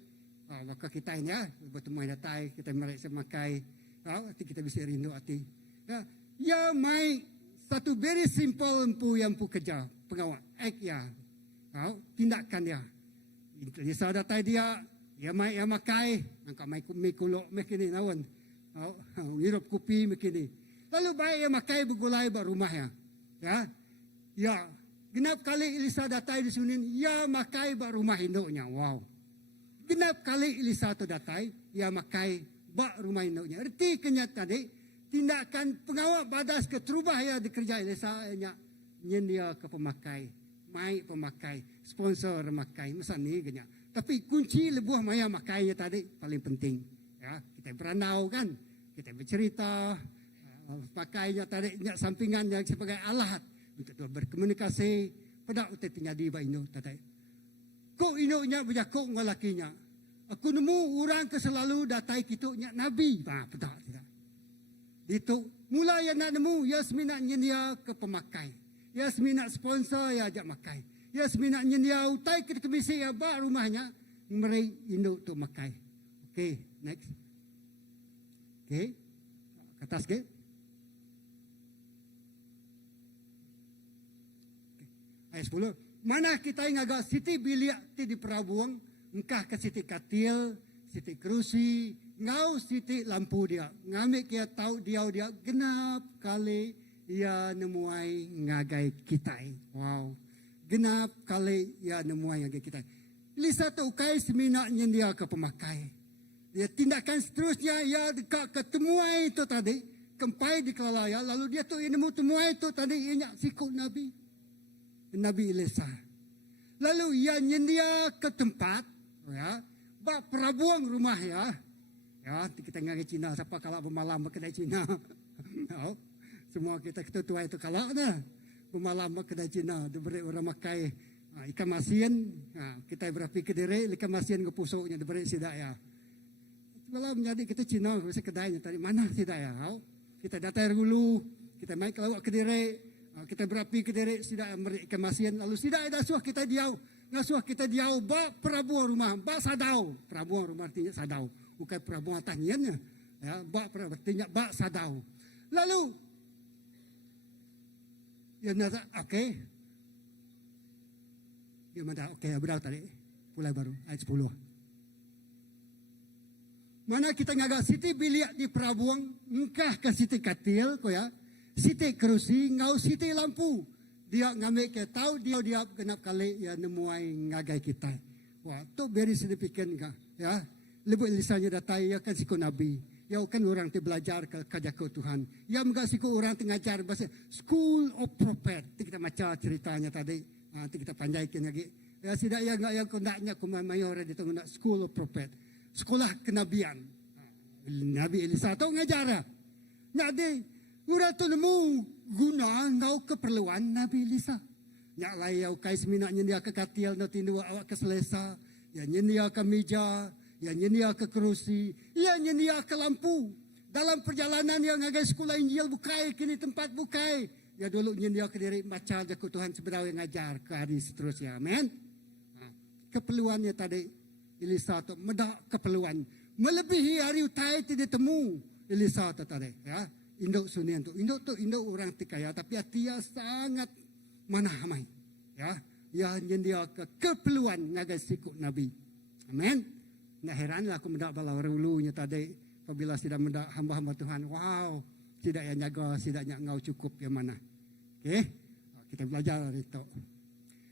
Maka kita ini ya. Bertemu datai. Kita mereka makai. Hati kita bisa rindu hati. Ya. Ya mai satu very simple empu yang pu kerja pengawal act ya, tindakan dia. Elisa datai dia, ya mai ya makai, angka mai kulok mekini nawan, hirup kopi mekini. Lalu baik ya makai bergulai bar rumah ya, genap kali Elisa datai di Sunin, ya makai bar rumah induknya, wow. Genap kali Elisa tu datai, ya makai bar rumah induknya. Erti kenyataan tadi. Tindakan pengawal badas ke terubah ya dikerja Elisa nyendia ke pemakai, mai pemakai, sponsor makai, masa ni genya. Tapi kunci lebuah maya makainya tadi paling penting. Ya, kita beranau kan, kita bercerita, pakainya tadi sampingan yang sebagai alat untuk berkomunikasi. Pada utai tinyadi ba ino tadi. Ko ino nya berjakuk ngalakinya. Aku nemu orang ke selalu datai kitunya nabi. Pada tidak. Itu mulai yang nak nemu Yasmin nak nyendia ke pemakai. Yasmin nak sponsor ya ajak makai. Yasmin nak nyendia utai ke kemisi ya bak rumahnya meri induk tu makai. Okey, next. Okey. Ke atas ke? Ayat 10. Mana kita ingat Siti Biliak ti di Perabuang, engkah ke Siti Katil, Siti Kerusi, ngau Siti lampu dia. Ngambil kia tahu dia genap kali ia nemuai ngagai kita. Wow. Genap kali ia nemuai ngagai kita. Elisa tu ukai seminaknya dia ke pemakai. Dia tindakan seterusnya ia dekat ketemuai itu tadi. Kempai di Kelalaya. Lalu dia tu nemu temuai itu tadi. Ia sikut Nabi. Nabi Elisa. Lalu ia nyendia ke tempat. Ya. Bak perabuang rumah ya. Ya, kita ngaji Cina siapa kalau bermalam ke kedai Cina. Semua kita ketua itu kalau dah bermalam ke kedai Cina, diberi orang makai ikan masin, kita berapi ke diri ikan masin ke pusuknya diberi sidak ya. Malam jadi kita Cina bisa kedainya tadi mana sidak ya. Kita datang dulu, kita main kelawak ke diri, kita berapi ke diri sidak beri ikan masin, lalu sidak dah suah kita diau. Ngasuh kita diau bak perabuan rumah, bak sadau. Perabuan rumah artinya sadau. Bukan perabuan atasnya. Ya, bak artinya bak sadau. Lalu, dia nada, okey. Dia nada, okey, berapa tadi? Mulai baru, ayat 10. Mana kita ngagak Siti Biliak di Perabuang, engkah ke Siti Katil, ko ya. Siti Kerusi, ngau Siti Lampu. Dia ngambil ke tahu dia genap kali ya nemuai ngagai kita. Wah, tu very significant ka. Ya. Lebih lisannya datai ya kan sikut Nabi. Ya kan orang tu belajar ke jago Tuhan. Ya enggak siku orang tu ngajar bahasa School of Prophet. Itu kita baca ceritanya tadi. Nanti kita panjaikan lagi. Ya tidak ya enggak yang kondaknya mayor di tengah School of Prophet. Sekolah kenabian. Nabi Elisa tu ngajar. Jadi orang tu nemu guna ngau keperluan Nabi Elisa. Nyak layau kais minaknya dia ke katil no tindu awak ke selesa. Ya nyendia ke meja. Ya nyendia ke kerusi, ya nyendia ke lampu. Dalam perjalanan yang ngagai sekolah Injil bukai, kini tempat bukai. Ya dulu nyendia ke diri baca jaku Tuhan sebenarnya ngajar ke hari seterusnya. Amin. Keperluannya tadi, Elisa tu medak keperluan. Melebihi hari utai tidak temu Elisa tu tadi. Ya, induk sunian tu. Induk orang tikaya, tapi hatinya sangat manahamai. Ya, ya nyendia ke keperluan ngagai siku Nabi. Amin. Nah heranlah aku mendak balau rulunya tadi apabila sudah mendak hamba-hamba Tuhan. Wow, tidak yang jaga, tidak ngau cukup yang mana. Okey, kita belajar itu.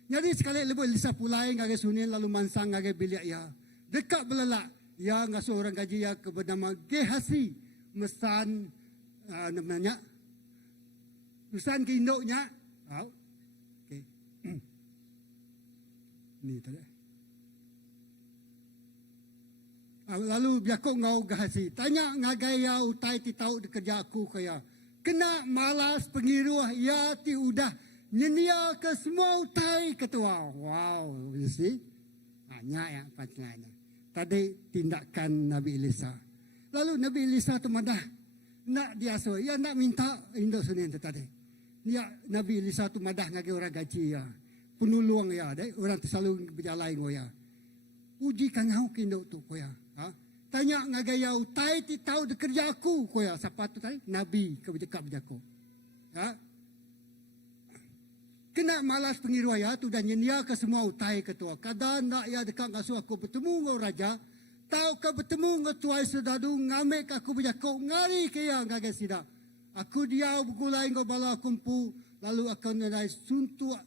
Jadi sekali lebih Elisa pulai ngagai sunin lalu mansang ngagai bilik ya. Dekat belelak ya ngasuh orang gaji ya ke bernama Gehazi mesan namanya mesan ke induknya. Okey. Ni tadi. Lalu biakok ngau Gehazi. Tanya ngagai ya utai ti tahu di kerja aku kaya. Kena malas pengiruah ya ti udah nyenia ke semua utai ketua. Wow, you see? Hanya yang pancanya. Tadi tindakan Nabi Elisa. Lalu Nabi Elisa tu madah nak dia so ya nak minta Indo Senin tu tadi. Ya Nabi Elisa tu madah ngagai orang gaji ya. Penulung ya, deh orang tu selalu berjalan ngoya. Uji kan ngau kindo tu koya. Tanya ngagaya utai ti tahu de kerja aku koya. Siapa tu tadi? Nabi kebijakak berjaku. Ya. Kena malas pengiru ya tu dan nyenia ke semua utai ketua. Kadang nak ya dekat ngasuh aku bertemu ngau raja. Tahu ke bertemu ngau tuai sedadu ngamek aku berjaku ngari ke yang ngagay sida. Aku dia bergulai ngau bala kumpu lalu akan nilai suntuk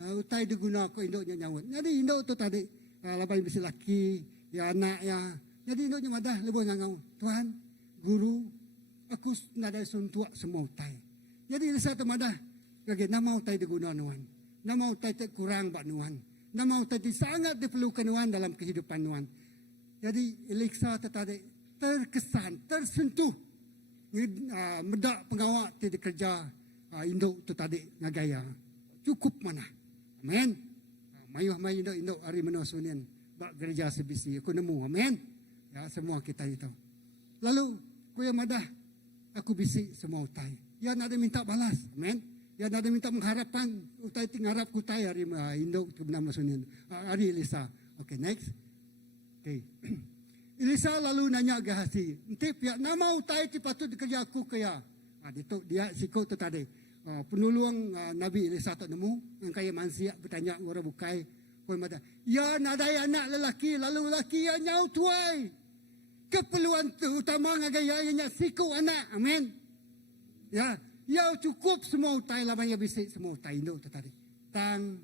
utai diguna aku induknya nyawut. Jadi induk tu tadi laban bisi laki ya anak ya. Jadi induknya madah lebih ngangau. Tuhan, guru, aku nadai suntuk semua utai. Jadi satu madah lagi nama utai diguna nuan. Nama utai tak kurang bak nuan. Nama utai sangat diperlukan nuan dalam kehidupan nuan. Jadi Elisa tadi terkesan, tersentuh. Medak pengawak ti dikerja induk tu tadi ngagaya. Cukup mana. Amen. Mayuh mayu induk hari menasunin bak gereja sebisi. Aku nemu. Amen. Ya, semua kita itu. Lalu, kuya madah, aku bisik semua utai. Ya, nak ada minta balas. Amen. Ya, nak ada minta mengharapan. Utai tingharap kutai hari induk tu nama sunin. Hari Elisa. Okay, next. Okay. Elisa lalu nanya Gehazi. Tip ya, nama utai ti patut dikerja aku kaya. Dia sikut tu tadi. Penulung Nabi Elisa tak nemu. Yang kaya mansiak bertanya orang bukai. Kuya madah. Ya, nadai anak lelaki. Lalu lelaki yang nyau tuai. Keperluan utama ngagaya ianya siku anak. Amin. Ya, ya cukup semua utai laban ya bisik semua utai induk tu tadi. Tang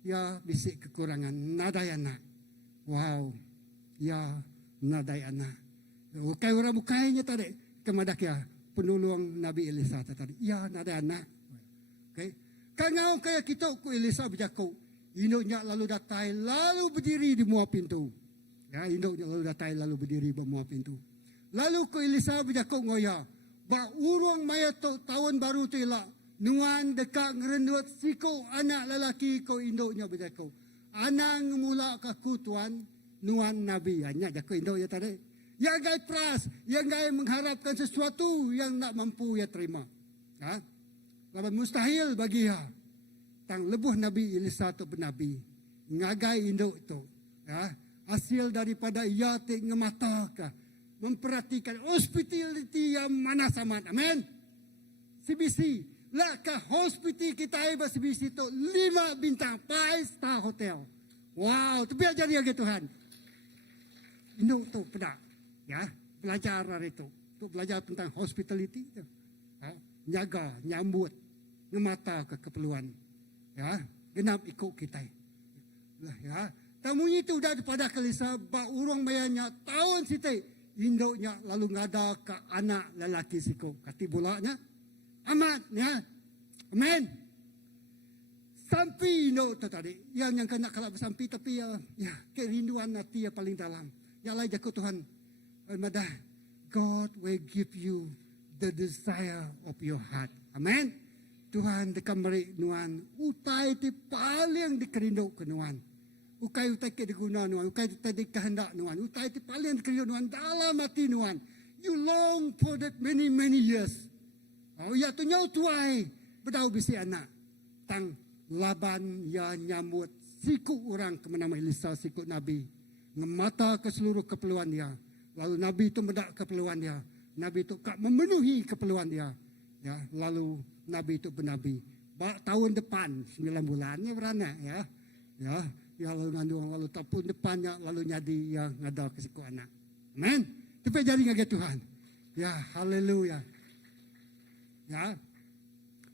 ya bisik kekurangan nadai anak. Wow. Ya nadai anak. Bukai orang bukainya tadi kemadak ya penulung Nabi Elisa tadi. Ya nadai anak. Okey. Kangau kaya kita ku Elisa berjaku. Induknya lalu datai lalu berdiri di muka pintu. Ya, induk lalu datai lalu berdiri di muka pintu. Lalu ke Elisa berjakuk ngoya. Ba urung maya tahun baru tu ilah. Nuan dekat ngerendut siku anak lelaki ko induknya berjakuk. Anak ngemula kaku tuan nuan Nabi. Hanya jakuk induk ya tadi. Yang gay pras, yang gay mengharapkan sesuatu yang nak mampu ya terima. Ha? Laban mustahil bagi ya. Tang lebuh Nabi Elisa tu bernabi. Ngagai induk tu. Ya. Hasil daripada ia ngemata ke memperhatikan hospitality yang mana samat. Amin. CBC lakah hospitality kita iba CBC tu 5 bintang 5 star hotel. Wow, tu biar jadi lagi Tuhan. Induk tu pedak. Ya, belajar hari itu. Tu belajar tentang hospitality tu. Ha? Jaga, nyambut, ngemata ke keperluan. Ya, genap ikut kita. Ya. Tamu itu dah pada Elisa, ba urang bayanya tahun sitai induknya lalu ngada ke anak lelaki siku. Kati bulanya, amat ya. Amen. Sampai induk tu tadi. Yang kena kalau bersampai tapi ya kerinduan hati yang paling dalam. Ya lah jago Tuhan. Madah. God will give you the desire of your heart. Amen. Tuhan dekat merik nuan. Utai ti paling dikerinduk ke nuan. Utai ke diguna nuan. Utai dikehendak nuan. Utai ti paling dikerinduk nuan. Dalam hati nuan. You long for that many years. Oh ya tu nyau tuai. Bedau bisi anak. Tang Laban ya nyambut siku orang ke nama Elisa siku Nabi. Ngemata ke seluruh keperluan dia. Lalu Nabi itu mendak keperluan dia. Nabi itu memenuhi keperluan dia. Ya, lalu Nabi itu bernabi. Tahun depan 9 bulannya beranak ya. Ya lalu ngandung lalu tahun depannya lalu jadi yang ngada ke siku anak. Amen. Tapi jadi ngaget Tuhan. Ya, haleluya. Ya.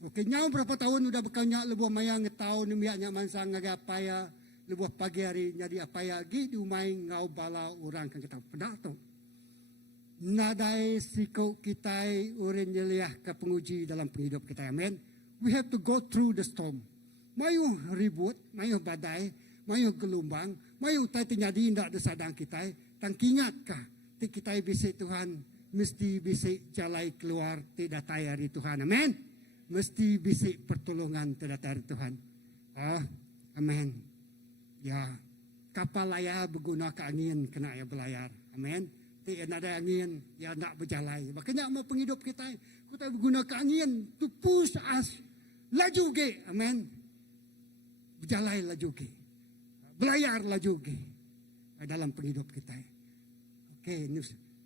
Oke, nyau berapa tahun udah bekalnya lebuh mayang tahun miaknya mansa ngaga apaya lebuh pagi hari jadi apaya gi umai ngau bala orang kan kita pedak tu. Nadai siku kita urin jeliah ke penguji dalam penghidup kita. Amen. We have to go through the storm. Mayu ribut, mayu badai, mayu gelombang, mayu tadi jadi indak desadang kita. Tangkingatkah ti kita bisik Tuhan mesti bisik jalai keluar tidak tayari Tuhan. Amen. Mesti bisik pertolongan tidak tayari Tuhan. Amen. Ya, kapal layar berguna ke angin kena ya belayar. Amen. Tidak ada angin, ya nak berjalan. Makanya mau penghidup kita berguna ke angin to push us laju ke, amen. Berjalan laju ke, belayar laju ke dalam penghidup kita. Okey,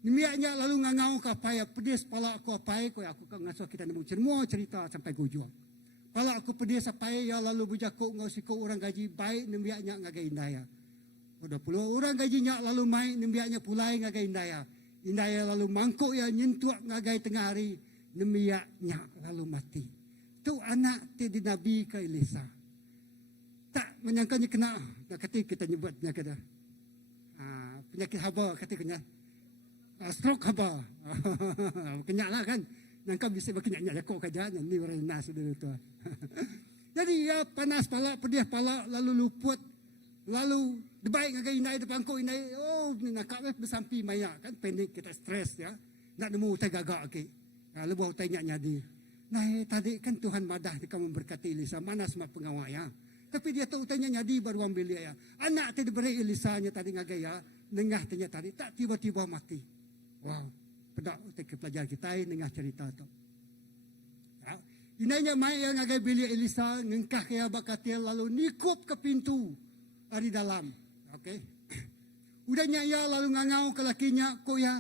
nimiaknya lalu ngangau ke apa ya pedis pala aku apa aku ngasuh kita nemu semua cerita sampai hujung. Pala aku pedis apa ya lalu bujakku ngau siku orang gaji baik nimiaknya ngagai indaya. Udah puluh orang gajinya lalu main nembiaknya pulai ngagai indaya. Indaya lalu mangkuk ya nyentuak ngagai tengah hari. Nembiaknya lalu mati. Tu anak ti Nabi ke Elisa. Tak menyangkanya kena. Nak kata kita nyebut penyakit dah. Penyakit haba katanya. Stroke haba. Kenyak lah kan. Nangka bisa berkenyak-nyak kok kajanya. Ni orang nas sudah tu. Jadi ya panas pala, pedih pala lalu luput. Lalu debaik ngagai indai depan ko indai nak bersampi maya kan panik kita stres ya nak nemu utai gagak ke lebuh utai nyadi nah tadi kan Tuhan madah dia memberkati Elisa mana semua pengawal ya tapi dia tahu utainya nyadi baru ambil dia ya anak tadi beri Elisanya tadi ngagai ya nengah tanya tadi tak tiba-tiba mati wow pedak utai ke pelajar kita nengah cerita tu ya indainya mai yang ngagai beli Elisa ngengkah kaya bakatil lalu nikup ke pintu di dalam, okey. Udahnya ya lalu ngangau ke lakinya, ko ya,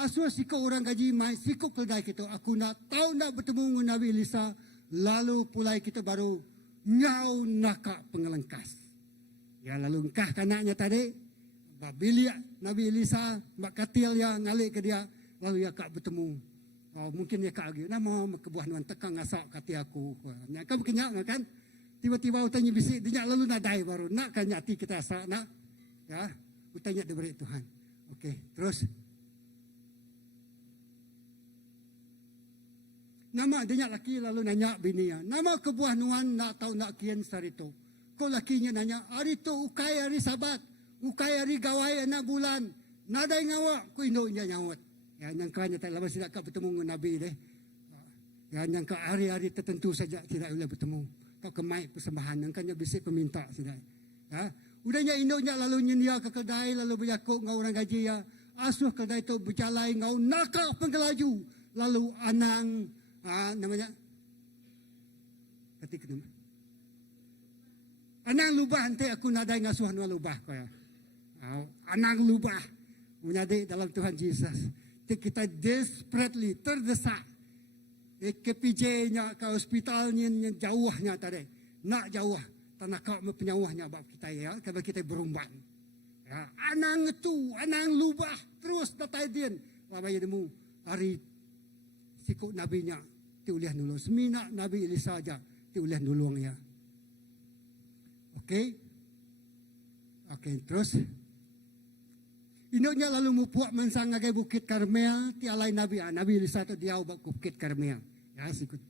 asal siko orang gaji mai, siko keldai kita. Aku nak tahu nak bertemu dengan Nabi Elisa, lalu pulai kita baru ngau nakak pengelengkas. Ya lalu engkah kanaknya tadi, babilia Nabi Elisa, mak katil ya ngalik ke dia, lalu ya kak bertemu. Mungkin ya kak lagi, nama kebuah nuan tekang ngasak kati aku. Nyakam kenyak kan? Tiba-tiba utanya bisik, dia lalu nadai baru. Nak kan nyati kita asa, nak. Ya, utanya diberi Tuhan. Okey, terus. Nama dia laki lalu nanya bininya. Nama kebuah nuan nak tahu nak kian sarito. Kau lakinya nanya, hari tu ukai hari sabat. Ukai hari gawai anak bulan. Nadai ngawak, ku indoknya nyawat. Ya, nyangkanya tak lama tidak bertemu dengan Nabi deh. Ya, nyangka hari-hari tertentu saja tidak boleh bertemu. Kau kemai persembahan, angkanya bisik peminta sudah. Ya, udahnya induknya lalu nyendia ke kedai lalu berjakuk ngau orang gaji ya. Asuh kedai itu berjalan ngau nakak penggelaju. Lalu anang namanya ketika nama. Anang lubah nanti aku nadai ngasuh nu lubah kau ya. Anang lubah menyadi dalam Tuhan Yesus. Kita desperately terdesak. KPJ-nya ke hospitalnya jauhnya tadi. Nak jauh. Tanah kau penyawahnya bab kita ya. Kalau kita berumban. Ya, anang itu, anang lubah. Terus datai din. Labaya demu. Hari sikuk nabinya. Tiuliah nulung. Semina Nabi Elisa saja. Tiuliah nulung ya. Okey. Okey, terus. Indoknya lalu mupuak mensang ngagai Bukit Karmel, ti alai Nabi, Nabi Elisa tu dia ubah Bukit Karmel. Ya, sikut.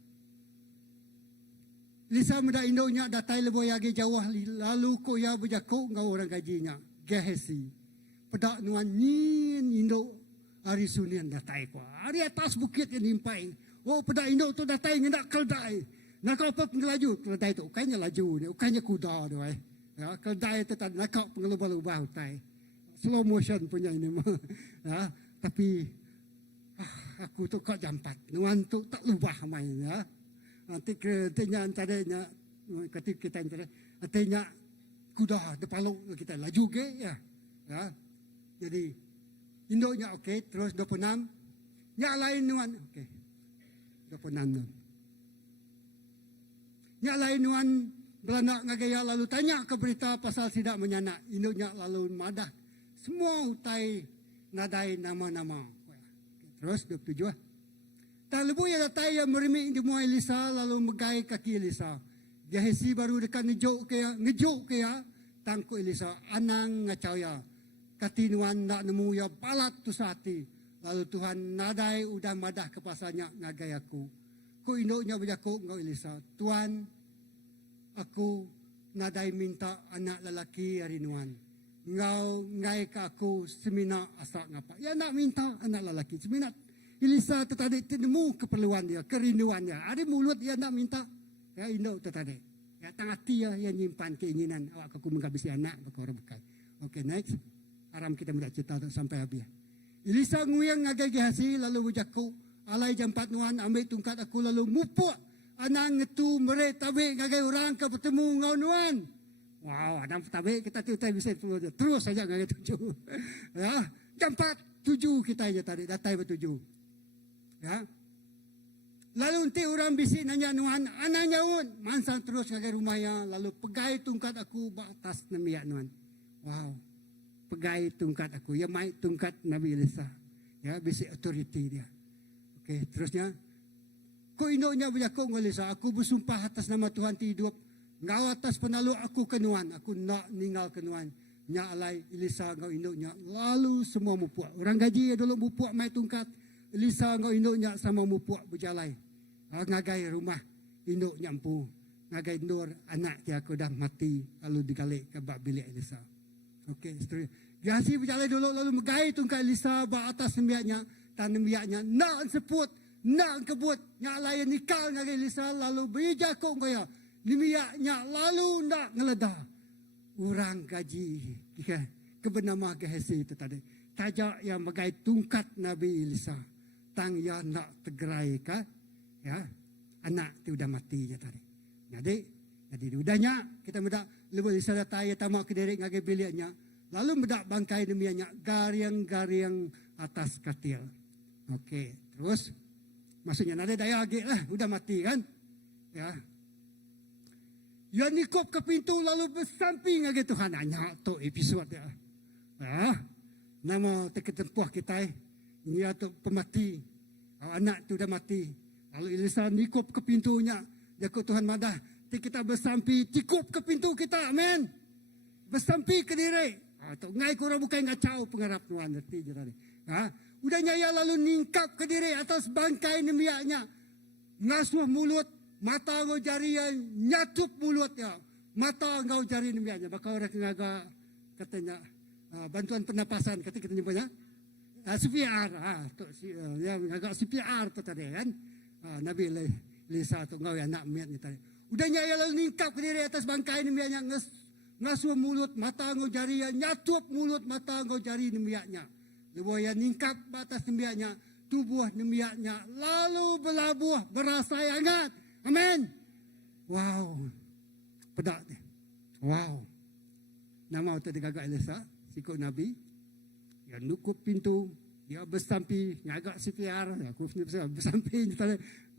Elisa meda indoknya datai lebo yage jauh lalu ko ya berjaku ngau orang gajinya. Gehesi. Pedak nuan nyin indok hari sunian datai ko. Hari atas bukit yang nimpai. Oh pedak indok tu datai ngendak keldai. Nak apa pengelaju? Keldai tu ukainya laju ni, ukainya kuda tu ai. Ya, keldai tu tak nak pengelubah-lubah utai. Slow motion punya ini mah. Ya, tapi aku tu kau jampat. Nuan tu tak lubah main ya. Nanti ketenya antaranya ketika kita antara antanya kuda depaluk kita laju ke ya. Ya. Jadi indoknya okey, terus 26. Nya lain nuan okey. 26. Nya lain nuan belanak ngagaya lalu tanya ke berita pasal tidak menyanak. Indoknya lalu madah semua utai nadai nama-nama. Terus 27. Tak lebu ya datai yang meremik di muai Elisa lalu megai kaki Elisa. Gehesi baru dekat ngejuk ke ya tangku Elisa anang ngacaya. Katinuan nak nemu ya balat tu sati. Lalu Tuhan nadai udah madah ke pasanya ngagai aku. Ku induknya berjaku ngau Elisa. Tuhan aku nadai minta anak lelaki hari nuan. Ngau ngai ke aku semina asak ngapa. Ya nak minta anak lelaki semina. Elisa tu tadi temu keperluan dia, kerinduan dia. Ada mulut dia nak minta. Ya induk tu tadi. Ya tang hati ya yang nyimpan keinginan awak aku menghabisi anak berkorban bekai. Okey next. Aram kita mudah cerita sampai habis. Elisa nguyang ngagai Gehasi lalu berjaku. Alai jam 4 nuan ambil tungkat aku lalu mupuk. Anang ngetu mere tabe ngagai orang ke bertemu ngau nuan. Wow, anang tabe kita tu bisa terus saja ngagai 7. Ya, jam 4 7 kita aja tadi datai bertujuh. Ya. Lalu nanti orang bisik nanya nuan, anak nyaun, mansang terus ngagai rumahnya, lalu pegai tungkat aku batas nemiak nuan. Wow, pegai tungkat aku, ya mai tungkat Nabi Elisa, ya bisik authority dia. Okey, terusnya, ko indoknya berjaku ngau Elisa, aku bersumpah atas nama Tuhan ti hidup, ngau atas penalu aku kenuan, aku nak ninggal kenuan. Nya alai Elisa ngau indoknya, lalu semua mupuak. Orang gaji dulu mupuak mai tungkat. Elisa ngau induknya sama mupuak berjalai. Ngagai rumah induknya empu. Ngagai nur anak dia aku dah mati. Lalu digalik ke bak bilik Elisa. Okey, seterusnya. Gehasi berjalai dulu lalu megai tungkai Elisa bak atas nembiaknya. Dan nembiaknya nak seput, nak kebut. Nyak layan nikal ngagai Elisa lalu berjakuk kaya. Nembiaknya lalu nak ngeledah. Orang gaji. Kebenama Gehasi itu tadi. Tajak yang megai tungkat Nabi Elisa. Tang ya nak tegerai ka ya anak tu dah mati je tadi. Jadi udahnya kita mendak level Elisa datai tamak ke derek ngagai biliknya lalu mendak bangkai demianya gariang-gariang atas katil. Okey, terus maksudnya nada daya agak lah udah mati kan? Ya. Ya nikop ke pintu lalu bersamping ngagai Tuhan hanya tu episod dia. Ya. Nama teketempuh kita ini atau pemati. Anak tu dah mati. Lalu Elisa nikop ke pintunya. Jaku Tuhan madah. Kita bersampi. Tikup ke pintu kita. Amin. Bersampi ke diri. Ngai korang bukan ngacau pengharap Tuhan. Ngerti je tadi. Udahnya ia lalu ningkap ke diri atas bangkai nemiaknya. Ngasuh mulut. Mata ngau jari yang nyatup mulut ya. Mata ngau jari nemiaknya. Maka orang ngaga katanya. Bantuan pernapasan. Kata kita nyebutnya. CPR, yang agak CPR tu tadi kan. Nabi Elisa tu ngau yang nak miat ni tadi. Udahnya ia lalu ningkap ke diri atas bangkai nemiaknya. Ngasuh mulut, mata ngau jari yang nyatup mulut, mata ngau jari nemiaknya. Lepas yang ningkap batas nemiaknya, tubuh nemiaknya lalu berlabuh, berasa hangat. Amin. Wow. Pedak ni. Wow. Nama tu digagak Elisa, sikut Nabi. Dia nukup pintu, dia bersampi, ngagak CPR, aku bersampi,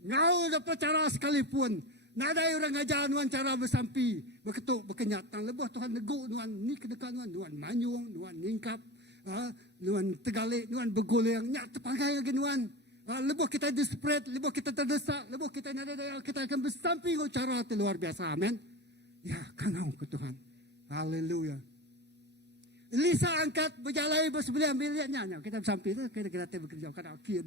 ngau dapat cara sekalipun. Nada orang ngajar nuan cara bersampi, berketuk, berkenyat. Tang lebah Tuhan neguk nuan, ni kedekat nuan manyung, nuan ningkap, nuan tegalik, nuan bergoleng, nyak terpakai lagi nuan. Lebah kita desperate, lebah kita terdesak, lebah kita nada daya, kita akan bersampi ngau cara luar biasa, amin. Ya, kanau ke Tuhan. Haleluya. Elisa angkat berjalan bersebelah biliknya. Kita bersampi tu, kita bekerja kan akhir.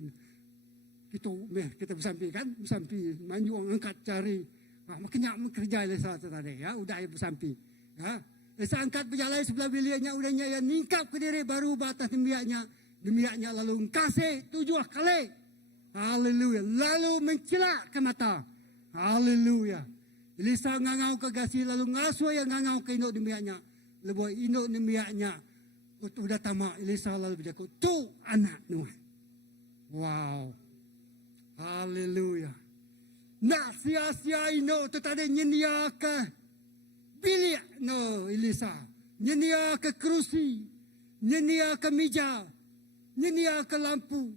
Kita bersampi kan, bersampi manjung angkat cari. Makanya kerja Elisa tu tadi ya, udah bersampi. Ya. Elisa angkat berjalan sebelah biliknya, udahnya yang ningkap ke diri baru batas demiaknya lalu kasih 7 kali. Haleluya. Lalu mencelak ke mata. Haleluya. Elisa ngangau ke gasi lalu ngasuh yang ngangau ke induk demiaknya. Lebuh induk demiaknya. Udah tamak Elisa lalu berjaku. Tu anak Nuhan. Wow. Haleluya. Nak sia-sia induk tu tadi nyendia ke bilik no Elisa. Nyendia ke kerusi. Nyendia ke meja. Nyendia ke lampu.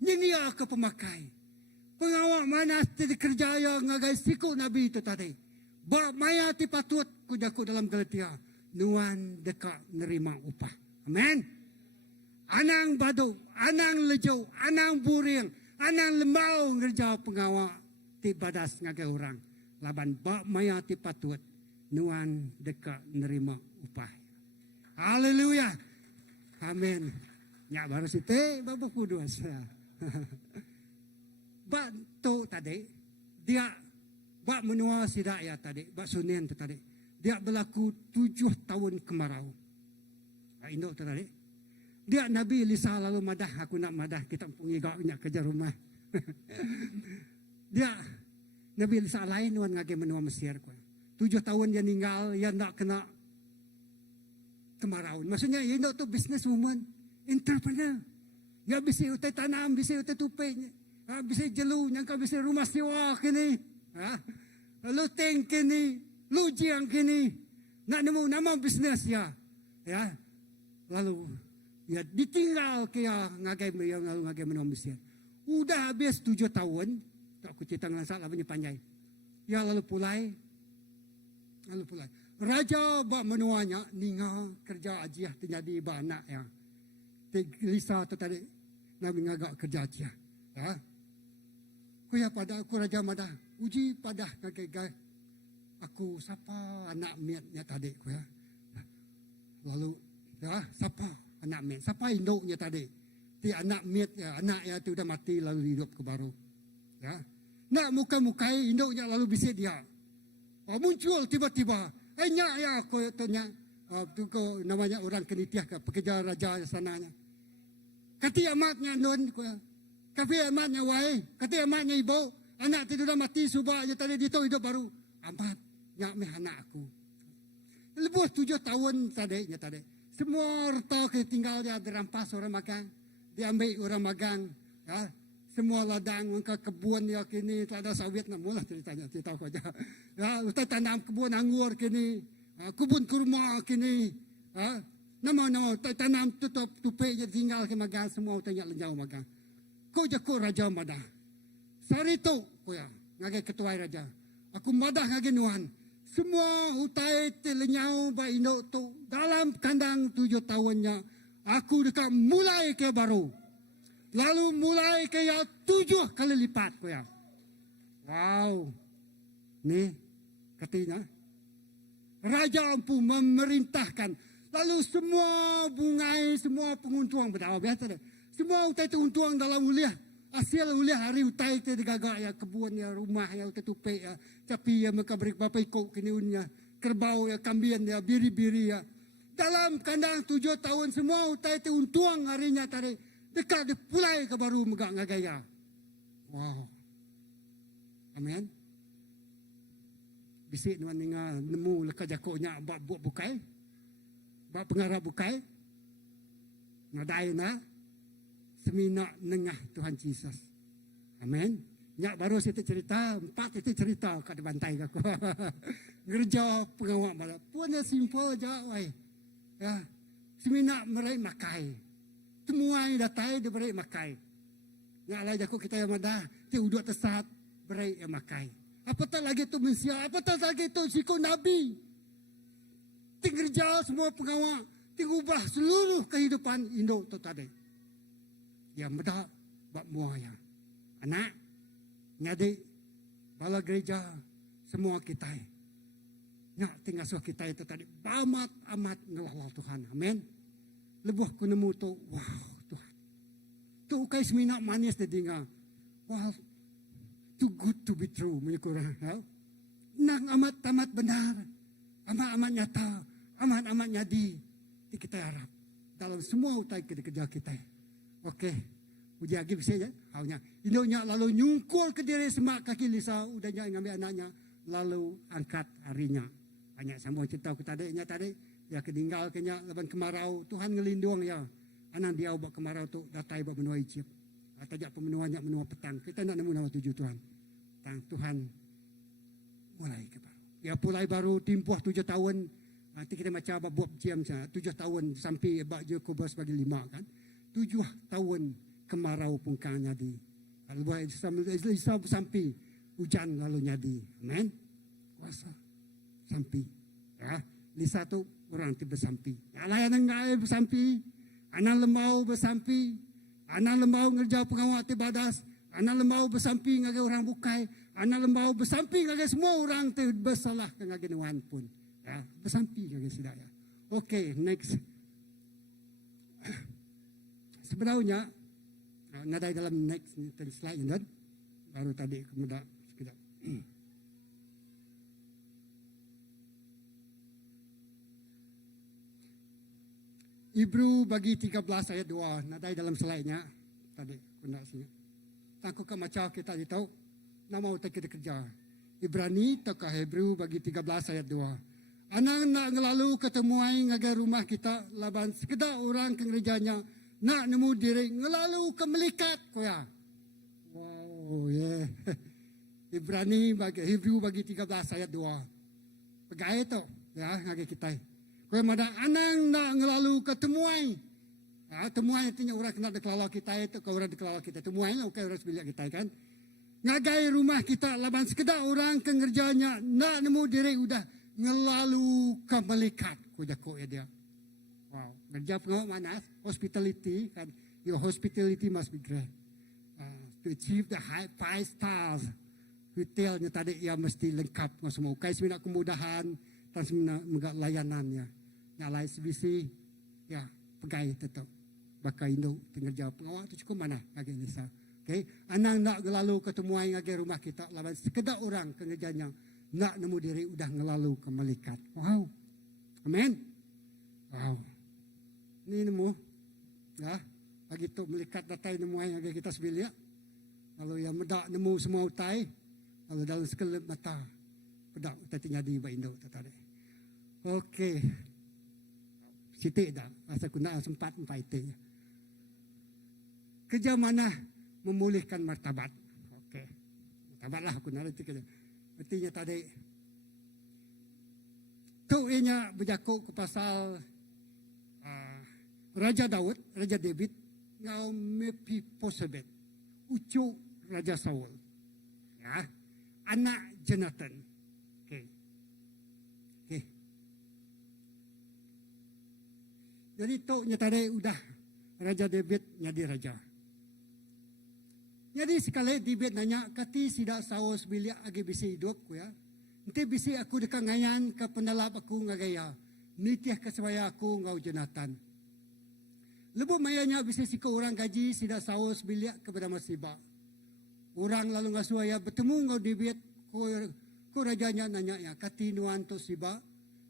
Nyendia ke pemakai. Pengawak mana ti kerja yang ngagai siku Nabi itu tadi. Bak maya ti patut kujaku dalam Galatia. Nuan dekat nerima upah. Amen. Anang badu, anang lejau, anang buring, anang lemau ngerja pengawak ti badas ngagai orang. Laban bak maya ti patut. Nuan dekat nerima upah. Haleluya. Amin. Ya baru situ bapak kudu asa. Bak tu tadi dia bak menua si rakyat tadi, bak sunen tu tadi. Dia berlaku 7 tahun kemarau. Induk tu tadi. Dia Nabi Elisa lalu madah, aku nak madah kita pengigaknya kerja rumah. Dia Nabi Elisa lain wan ngage menua Mesir ko. 7 tahun dia ninggal, dia nak kena kemarau. Maksudnya induk tu businesswoman, entrepreneur. Ya bisa utai tanam, bisa utai tuping, bisa jelu, yang kau bisa rumah sewa kini, lalu tank kini, lujiang kini, nak nemu nama bisnes ya, lalu ya ditinggal kaya ngagai menua Mesir. Udah habis 7 tahun, tak aku cerita dengan salah punya panjang. Ya lalu pulai. Raja bak menuanya ninga kerja ajiah terjadi ba anak ya. Elisa tu tadi Nabi ngagak kerja dia. Ya. Kuya pada aku raja madah uji pada ngagai aku siapa anak miatnya tadi kuya. Lalu ya siapa anak miat? Siapa induknya tadi? Ti anak miat ya, anak ya tu udah mati lalu hidup ke baru. Ya. Nak muka-mukai induknya lalu bisik dia. Muncul tiba-tiba. Nyak ya aku tanya. Tu ko namanya orang kenitiah ke pekerja raja sananya. Kati amatnya nun, kafi amatnya wai, kati amatnya ibu, anak tidur dah mati subaknya tadi dia tahu hidup baru. Amat, nyak meh anak aku. Lepas 7 tahun tadi. Semua harta tinggal dia dirampas orang magang, diambil orang magang. Ya. Semua ladang, ke kebun ya kini, tak ada sawit nak mula ceritanya, cerita aku aja. Ya, kita tanam kebun anggur kini, kebun kurma kini. Nama tanam tutup tupai je tinggal ke magang semua tanya lenjau magang. Kau jago raja madah. Sari tu kau ya ngagai ketua raja. Aku madah ngagai nuan. Semua utai lenyau ba induk tu dalam kandang 7 tahunnya. Aku dekat mulai ke baru. Lalu mulai ke ya 7 kali lipat kau ya. Wow. Ni katanya raja ampu memerintahkan. Lalu semua bungai, semua penguntuang berdawa biasa deh. Semua utai tuntuang dalam uliah. Hasil uliah hari utai itu digagak ya kebun ya rumah ya utai tupai ya. Tapi ya mereka beri bapa ikut kiniunnya. Kerbau ya kambian ya biri-biri ya. Dalam kandang 7 tahun semua utai itu untuang harinya tadi. Dekat dipulai ke baru megak ngagaya. Wow. Amin. Bisik nuan ninga nemu leka jakonya buat bukai. Bak pengarap bukai, ngadai na, semina nengah Tuhan Yesus. Amin. Nyak baru situ cerita, 4 itu cerita kat bantai aku. Ngerja pengawak malah. Punya simple je, wai. Ya, semina merai makai. Semua yang datai dia berai makai. Nyak lah jaku kita yang madah, ti uduk tesat berai yang makai. Apatah lagi tu mensia, apatah lagi tu siku Nabi. Kerja semua pengawal, ubah seluruh kehidupan Indo tu tadi. Ya mudah bak muaya. Anak, ngadik, bala gereja, semua kita. Nyak tinggal suah kita itu tadi. Amat ngelala Tuhan. Amin. lebuh ku nemu tu, wow, Tuhan. Tu ukai semina manis dia dengar. Wow, too good to be true, menyekurang. Nang amat-amat benar, amat-amat nyata, amat-amat nyadi. Di kita harap dalam semua utai kerja kita. Okey, uji lagi bisa ya. Haunya, induknya lalu nyungkul ke diri semak kaki Lisa, udahnya ngambil anaknya, lalu angkat harinya. Banyak sambung cerita ke tadiknya tadi, ya ketinggal kenya leban kemarau, Tuhan ngelindung ya. Anak dia buat kemarau tu datai buat menua icip. Tajak pemenuhannya menua petang. Kita nak nemu nama tujuh Tuhan. Tuhan mulai ke baru. Ya mulai baru timpuh 7 tahun. Nanti kita macam buat jam 7 tahun sampai bak je kubur sebagai 5 kan. 7 tahun kemarau pun kan nyadi. Kalau buat Islam sampai hujan lalu nyadi. Amen. Kuasa sampai. Ya, Lisa tu orang tu bersampi. Layanan ngai bersampi. Anak lemau bersampi. Anak lemau ngerja pengawal tibadas. Anak lemau bersampi ngagai orang bukai. Anak lemau bersampi ngagai semua orang tu bersalah ngagai nuan pun. Ya, bersampi ngagai sedaya. Okey, next. Sebenarnya nadai dalam next slide kan. Baru tadi kemudian sekejap. Ibru bagi 13 ayat 2 nadai dalam slide-nya tadi kena sini. Takut ke macam kita tahu nama utak kita kerja. Ibrani atau Hebrew bagi 13 ayat 2. Anak nak ngelalu ketemuai ngagai rumah kita laban sekedar orang ke gerejanya nak nemu diri ngelalu ke melikat koya. Wow, yeah. Ibrani bagi Hebrew bagi 13 ayat 2. Pegai tu ya ngagai kita. Koya madak anak nak ngelalu ketemuai. Ya, temuai artinya orang kena dekelala kita itu ke orang dekelala kita. Temuai lah orang sebilik kita kan. Ngagai rumah kita laban sekedar orang ke gerejanya nak nemu diri udah ngelalu ke melikat ko ya dia. Wow, kerja pengawal manas, hospitality kan. Your hospitality must be great. To achieve the high 5 stars. Hotelnya tadi ya mesti lengkap semua. Kais mina kemudahan dan semua layanannya. Nyalai sebisi ya pegai tetap. Bakal Indo kerja pengawal itu cukup mana bagi Lisa. Okay, anak nak ngelalu ketemuan ngagai rumah kita lawan sekedar orang kerjanya. Nak nemu diri udah ngelalu ke malaikat. Wow. Amen. Wow. Ini nemu. Ya. Bagi tu malaikat datai nemu yang agak kita sebelia. Lalu yang medak nemu semua utai. Lalu dalam sekelip mata. Pedak utai tinggal di Indo tadi. Okey. Sitik dah. Masa aku nak sempat empaiting. Kerja mana memulihkan martabat. Okey. Martabat lah aku nak kerja. Artinya tadi tu ianya berjakuk ke pasal Raja Daud, Raja David ngau mepi posebet ucu Raja Saul. Ya, anak Jonathan. Okey. Okey. Jadi tu nya tadi udah Raja David jadi raja. Jadi sekali David nanya, kati sidak Saul sebilik agi bisi hidup ku ya. Nanti bisi aku dekat ngayan ke penalap aku ngagaya. Nitiah kesewaya aku ngau Jonathan. Lebu mayanya bisi siko orang gaji sidak Saul sebilik kepada Masiba. Orang lalu ngasuaya bertemu ngau David. Ko rajanya nanya ya, kati nuan tu Siba.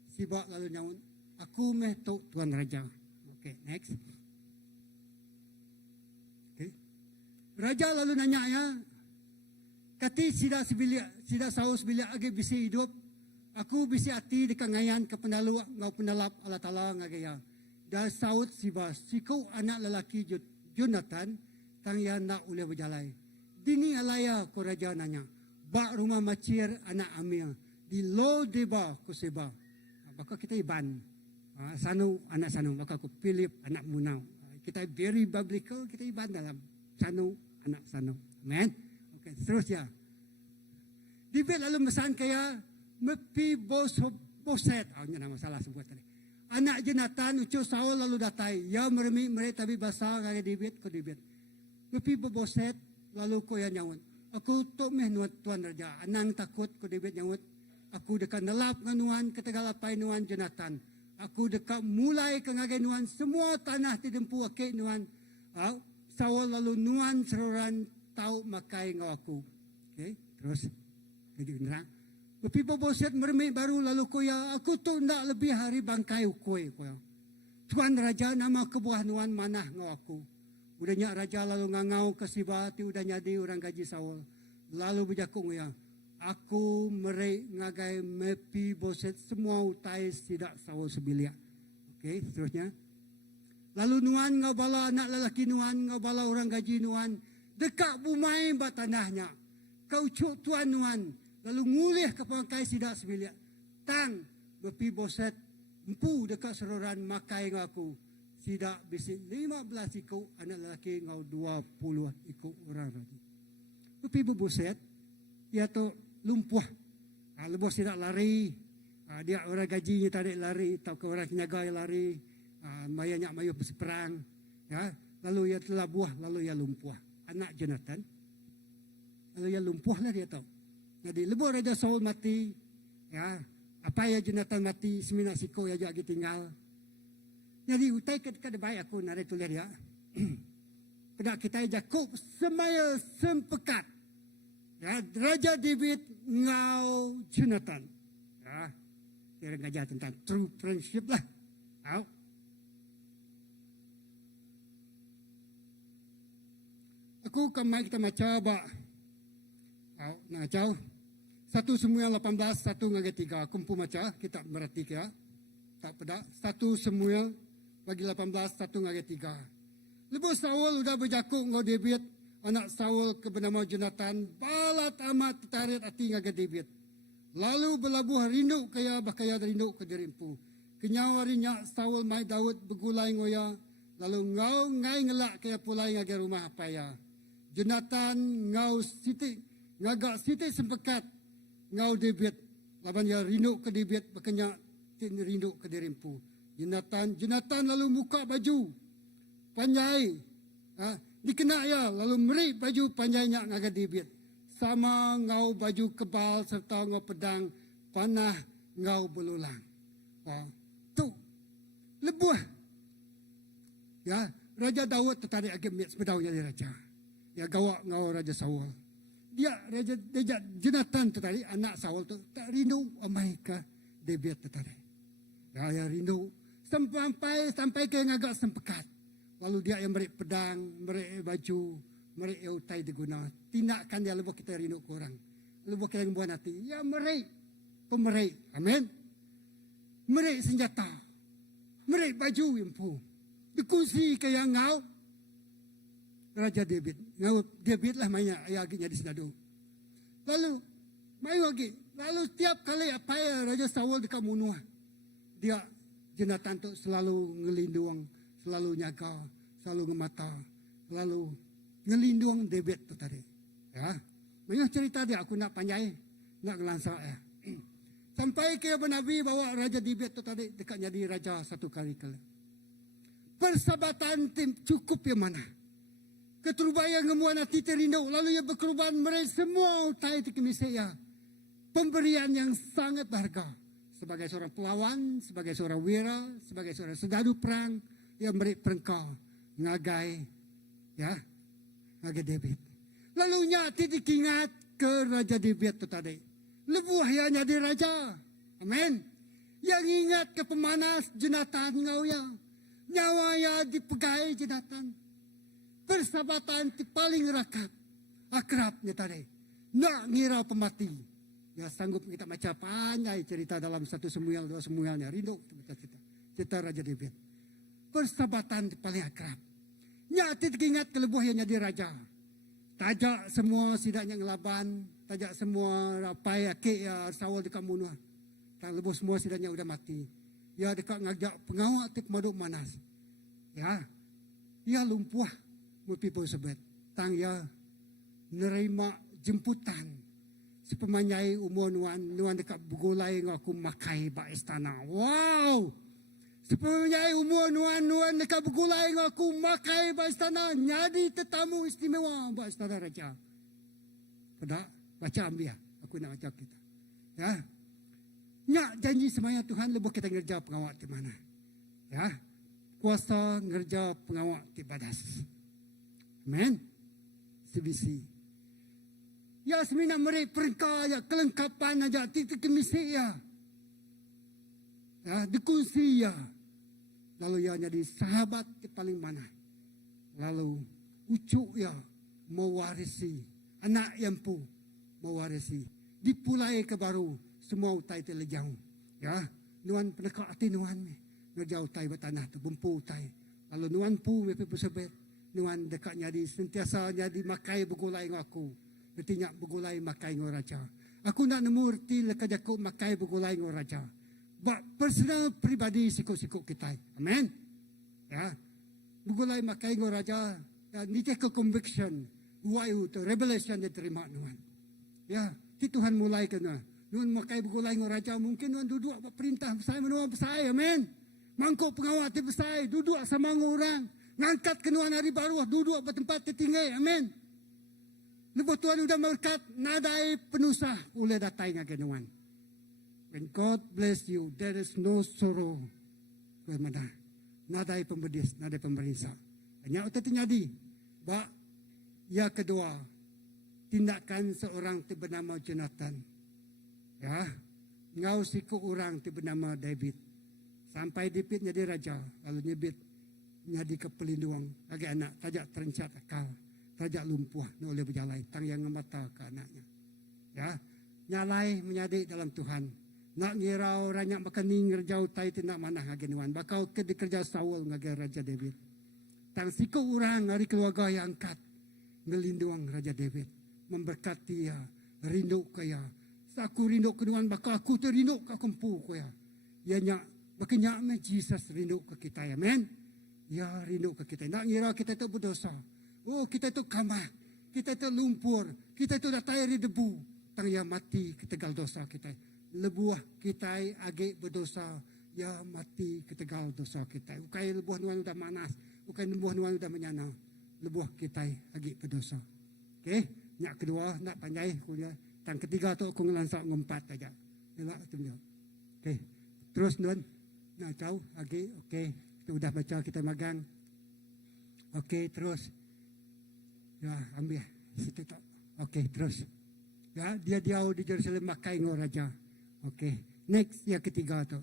Siba lalu nyaun, aku meh tu tuan raja. Okay, next. Raja lalu nanya ya, kati sida Saul sebilik agi bisi hidup, aku bisi hati dekat ngayan ke penalu ngau penalap Allah Ta'ala ngagaya. Dan Saul Siba, siku anak lelaki Jonathan, tang ya nak boleh berjalai. Dini alaya ko raja nanya, bak rumah macir anak Amir, di lo deba ko Siba. Baka kita iban, Sanu anak Sanu, baka ko Philip anak Munau. Kita very biblical, kita iban dalam Sanu, anak Sanu. Amen. Okey, terus ya. David lalu mesan kaya mepi boset. Ini nama salah sebut tadi. Anak Jonathan ucu Saul lalu datai. Ya meremi mereka tapi bahasa kaya David ko David. Mepi boset lalu ko ya nyawut. Aku tu meh nuat tuan raja. Anang takut ko David nyawut. Aku dekat nelap nganuan ketagalapay nuan Jonathan. Aku dekat mulai ke ngagai nuan semua tanah ti dempu akik nuan. Sawal lalu nuan seroran tahu makai ngau aku. Okay, terus. Jadi nerang. People boset mermik baru lalu koya. Aku tu nak lebih hari bangkai ukoi koya. Tuan Raja nama kebuah nuan manah ngau aku. Udahnya Raja lalu ngangau ke Sibati udah jadi orang gaji sawal. Lalu berjakung ya. Aku merek ngagai mepi boset semua utai tidak sawal sebiliak. Okey, seterusnya. Lalu nuan ngau bala anak lelaki nuan, ngau bala orang gaji nuan. Dekat bumai bat tanahnya. Kau cuk tuan nuan. Lalu ngulih ke pangkai tidak sebiliak. Tang, mepi boset. Empu dekat seroran makai ngau aku. Sidak bisik 15 ikut anak lelaki ngau 20 ikut orang lagi. Mepi berboset. Dia tu lumpuh. Lepas tidak lari. Dia orang gajinya tarik lari. Atau ke orang penyaga lari. Mayanya mayu berperang. Ya. Lalu ia telah buah. Lalu ia lumpuh. Anak Jonathan. Lalu ia lumpuh lah dia tahu. Jadi lepas Raja Saul mati. Ya. Apa ya Jonathan mati. Semina siko ya juga tinggal. Jadi utai kada baik aku narik tulis dia. Pada kita Jakub semaya sempekat. Ya, Raja David ngau Jonathan. Ya, dia ngajar tentang true friendship lah. Tahu? Aku kemai kita macam ba. Tahu, nak jauh. 1 Samuel 18 1 ngagai 3 kumpu macam kita merhati ya. Tak pada 1 Samuel bagi 18 1 ngagai 3. Lepas Saul udah berjakuk ngau David. Anak Saul ke bernama Jonathan balat amat tertarik hati ngaga David. Lalu berlabuh rindu kaya bakaya rindu ke dirimpu. Kenyawarinya Saul mai Daud bergulai ngoya. Lalu ngau ngai ngelak kaya pulai ngaga rumah apa ya. Jonathan ngau siti ngagak siti sempekat ngau David. Laban ya rindu ke David bakanya rindu ke dirimpu. Jonathan lalu muka baju panjai. Dikena ya, lalu meri baju panjainya ngaga David. Sama ngau baju kebal serta ngau pedang panah ngau belulang. Tu lebuh. Ya, Raja Daud tertarik agak sepedau jadi raja. Ya gawak ngau Raja Saul. Dia Raja Jonathan tertarik anak Saul tu tak rindu amai ke David tertarik. Ya rindu sampai ke ngagak sempekat. Lalu dia yang merik pedang, merik baju, merik utai diguna. Tindakan dia lebih kita rindu korang. Lebih kita yang buat hati. Ya merik. Pemerik. Amin. Merik senjata. Merik baju impu. Dikunci ke yang ngau. Raja David. Ngau David lah mainnya. Ayah aginya di senadu. Lalu, main lagi. Lalu setiap kali apa ya Raja Saul dekat munuh. Dia Jonathan tu selalu ngelindung. Selalu nyaga, selalu ngemata, selalu ngelindung David tu tadi. Ya, banyak cerita dia aku nak panjai, nak ngelansak ya. Sampai ke Nabi bawa Raja David tu tadi dekat jadi raja satu kali. Persahabatan tim cukup yang mana? Keterubaya ngemuan hati terindu, lalu ia berkorban mereka semua utai di kemisaya. Pemberian yang sangat berharga. Sebagai seorang pelawan, sebagai seorang wira, sebagai seorang sedadu perang, yang beri perengkau ngagai ya ngagai David. Lalu nyati dikingat ke Raja David tu tadi. Lebuh ya jadi raja. Amin. Yang ingat ke pemanas Jonathan ngau ya. Nyawa ya dipegai Jonathan. Persahabatan ti paling rakat. Akrabnya tadi. Nak ngira pemati. Ya sanggup kita baca panjang cerita dalam 1 Samuel 2 Samuelnya. Rindu kita cerita Raja David. Persahabatan paling akrab. Nyati ingat kelebuh yang jadi raja. Tajak semua sidaknya ngelaban. Tajak semua rapai akik ya Saul dekat munuh. Tak lebuh semua sidaknya udah mati. Ya dekat ngajak pengawak tik maduk manas. Ya. Ya lumpuh. People sebut. Tang ya nerima jemputan. Sepemanyai umur nuan dekat begulai ngaku makai ba istana. Wow. Sepenuhnya umur nuan dekat bergulai dengan aku makai ba istana. Nyadi tetamu istimewa ba istana raja. Pada baca ambil aku nak baca kita. Ya. Nyak janji semaya Tuhan lebih kita ngerja pengawak di mana. Ya. Kuasa ngerja pengawak di badas. Amen. CBC. Ya semina mereka perengkah ya kelengkapan aja titik kemisi ya. Ya dikunci ya. Lalu ya jadi sahabat di paling mana. Lalu ucuk ya mewarisi anak yang pu mewarisi. Dipulai ke baru semua utai telejau. Ya nuan pendekat hati nuan ni. Ngejauh utai bertanah tu bempu utai. Lalu nuan pu mepe persebet. Nuan dekat jadi sentiasa jadi makai begulai dengan aku. Bertinyak begulai makai dengan raja. Aku nak nemu erti lekat jakuk makai begulai dengan raja. Buat personal pribadi sikuk-sikuk kita. Amen. Ya. Begulai makai dengan raja. Dan ini ke conviction. Wayu tu revelation dia terima nuan. Ya. Ti Tuhan mulai kena. Nuan makai begulai dengan raja. Mungkin nuan duduk buat perintah besar menua besar. Amen. Mangkuk pengawat besar. Duduk sama orang. Ngangkat kenuan hari baru. Duduk pada tempat tertinggi. Amen. Lepas Tuhan sudah berkat, nadai penusah oleh datai dengan kenuan. When God bless you, there is no sorrow. Bagaimana? Nadai pembedis, nadai pemerintah. Hanya itu terjadi. Bak, yang kedua, tindakan seorang tiba nama Jonathan. Ya, ngau siku orang tiba nama David. Sampai David jadi raja, lalu nyebit jadi kepelindungan bagi anak, tajak terencat akal. Tajak lumpuh oleh berjalan tang yang mata ke anaknya. Ya, nyalai menjadi dalam Tuhan. Nak ngirau ranyak makan ngerjau tai tindak manah agenuan. Bakal ke dikerja Saul ngage Raja David. Tang siku orang dari keluarga yang angkat ngelindung Raja David, memberkati ya, rindu kaya. Saku rindu kenuan bakal aku terindu ke kempu kaya. Ya nyak bakal me Jesus rindu ke kita ya, men. Ya rindu ke kita. Nak ngira kita tu berdosa. Oh kita itu kamah, kita itu lumpur, kita itu datai dari debu. Tang yang mati ketegal dosa kita. Lebuah kita agi berdosa, ya mati ketegal dosa kita. Ukai lebuah nuan udah manas, ukai lebuah nuan udah menyana. Lebuah kita agi berdosa. Okay, nyak kedua nak panjai kuliah. Tang ketiga tu aku ngelansak ngumpat aja. Elak tu dia. Okay, terus nuan nak tahu agi. Okay, kita udah baca kita magang. Okay, terus. Ya, ambil situ tak. Okey, terus. Ya, dia di Jerusalem makai dengan raja. Okey, next yang ketiga tu.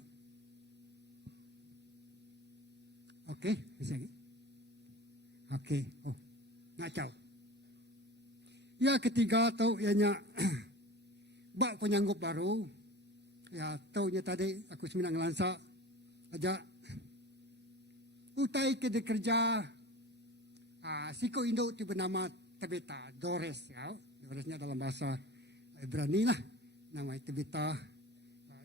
Okey, bisa lagi. Okey, oh, ngacau. Ya ketiga tu ianya bak penyanggup baru. Ya, taunya tadi aku seminang lansak aja. Utai ke kerja. Siku induk itu bernama Tabita, Dores ya. Doresnya dalam bahasa Ibrani lah. Nama Tabita.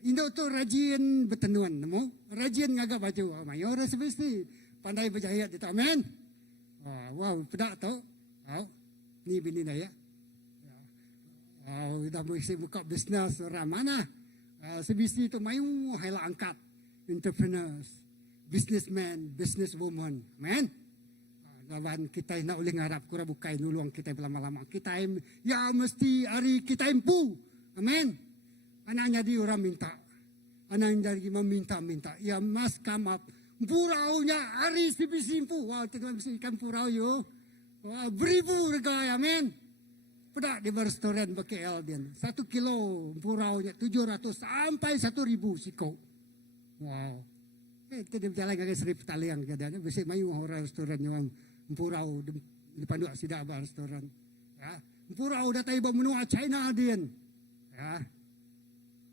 Induk tu rajin bertenuan, nemu? Rajin ngagak baju. Mayor sebenarnya pandai berjaya di taman. Wow, pedak tu. Ni bini dah ya. Dah mesti buka bisnes orang mana? Sebisi tu mayu hela angkat entrepreneurs, businessman, businesswoman, man. Lawan kita nak oleh ngarap kura bukai nulung kita lama-lama. Kita ya mesti hari kita impu. Amin. Anaknya di orang minta. Anaknya jadi meminta-minta. Ya mas come up. Puraunya hari si impu. Wah, tengah mesti ikan purau yo. Wah, beribu harga amin. Pedak di restoran BKL dia. 1 kilo puraunya 700 sampai 1.000 siko. Wow. Kita dia berjalan dengan serip taliang keadaannya. Bisa mayu orang restoran yang Purau di Panduk Sidak bar restoran. Ya, Purau dah tahu menua China din. Ya.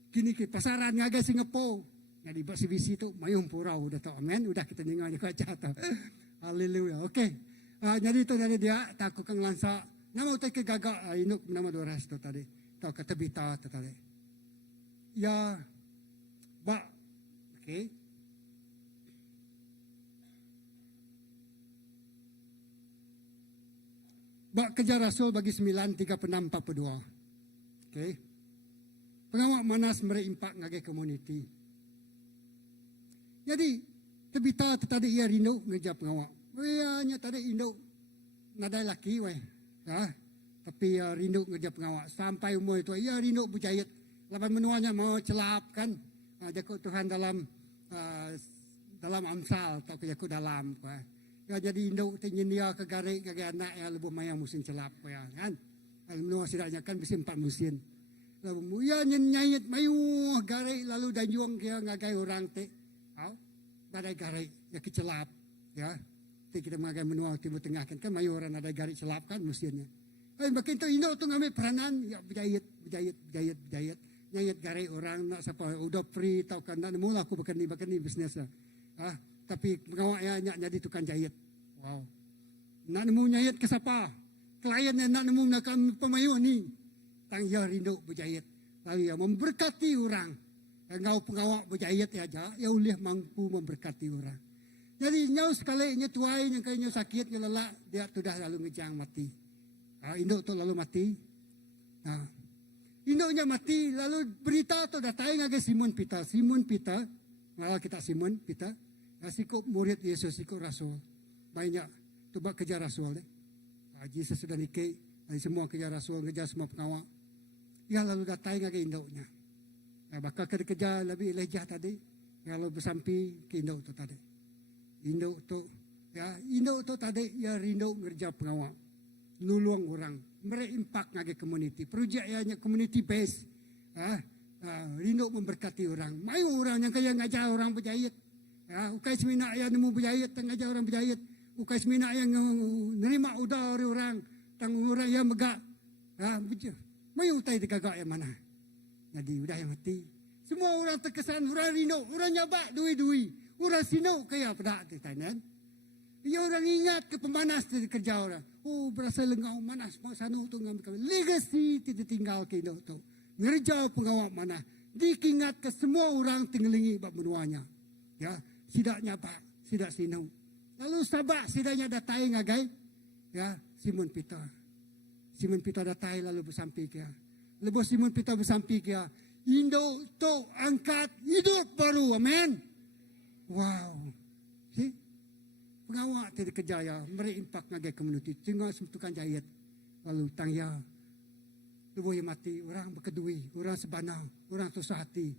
Kini ke pasaran ngaga Singapura. Jadi bak CBC tu mayung Purau dah tahu. Amen. Udah kita dengar je kaca tu. Haleluya. Okey. Jadi tu dari dia tak kang lansa. Nama utai ke gagak inuk nama Dores tu tadi. Tahu kata Bita tu tadi. Ya. Bak. Okey. Bak kerja Rasul bagi 9:36-42. Okey. Pengawak manas merimpak ngagai komuniti. Jadi, tebita tadi ia rindu ngeja pengawak. Ia nya tadi induk nadai laki weh. Ya. Tapi rindu ngeja pengawak sampai umur itu ia rindu berjahit. Lapan menuanya mau celap kan. Jaku Tuhan dalam dalam Amsal atau jaku dalam ko. Ya jadi induk tingin dia ke garik ke anak ya lebih mayang musim celap ko ya kan. Menua sidaknya kan bisa 4 musim. Lalu ya nyayit mayu garik lalu danjuang kia ngagai orang te. Badai garik ya kecelap ya. Kita mengagai menua timur tengah kan mayu orang ada garik celap kan musimnya. Makin tu induk tu ngambil peranan ya berjayit. Nyayit garik orang nak siapa udah free tau kan nak mula aku bakani bisnes lah. Tapi pengawak ya nyak jadi tukang jahit. Wow. Nak nemu nyayit ke siapa? Klien yang nak nemu nak pemayu ni. Tang ya rindu berjahit. Lalu ya memberkati orang. Engkau pengawak berjahit ya aja, ya boleh mampu memberkati orang. Jadi nyau sekali nya tuai yang kaya sakit nya lelak dia sudah lalu ngejang mati. Induk tu lalu mati. Induknya mati lalu berita tu datang ngage Simon Peter. Malah kita Simon Peter. Sikap murid Yesus, sikap rasul. Banyak coba kejar rasul deh. Yesus sudah nikah, semua kejar rasul, kejar semua pengawal. Ya lalu datang ngage induknya. Bakal kejar lebih lejah tadi. Ya lalu bersampi ke induk tu tadi. Induk tu tadi ya rindu ngerja pengawal. Nulung orang. Mereka impak ngage community. Projek ya community base. Rindu memberkati orang. Mayu orang yang kaya ngajar orang berjahit. Ukai semina yang nemu berjahit, ngajar orang berjahit. Ukai semina yang nerima udara dari orang. Tang orang yang megak. Mayu utai digagak yang mana. Jadi udah yang mati. Semua orang terkesan, orang rindu. Orang nyabak dui-dui. Orang sinau kaya pada kan. Ya orang ingat ke pemanas dari kerja orang. Oh berasa lengau manas. Sana tu ngambil kami. Legacy tidak tinggal ke induk tu. Ngerjau pengawak mana. Dikingat ke semua orang tinggalingi bab menuanya. Ya. Sidaknya pak. Sidak sinau. Lalu sabak sidaknya datai ngagai. Ya. Simon Peter. Simon Peter datai lalu bersampi kia. Lepas Simon Peter bersampi kia. Induk tu angkat hidup baru. Amin. Wow. See? Pengawak tadi kejaya, mereka impak ngagai community. Tengok semtukan jahit. Lalu tangya. Lubuh mati, orang berkedui, orang sebanang, orang susah hati.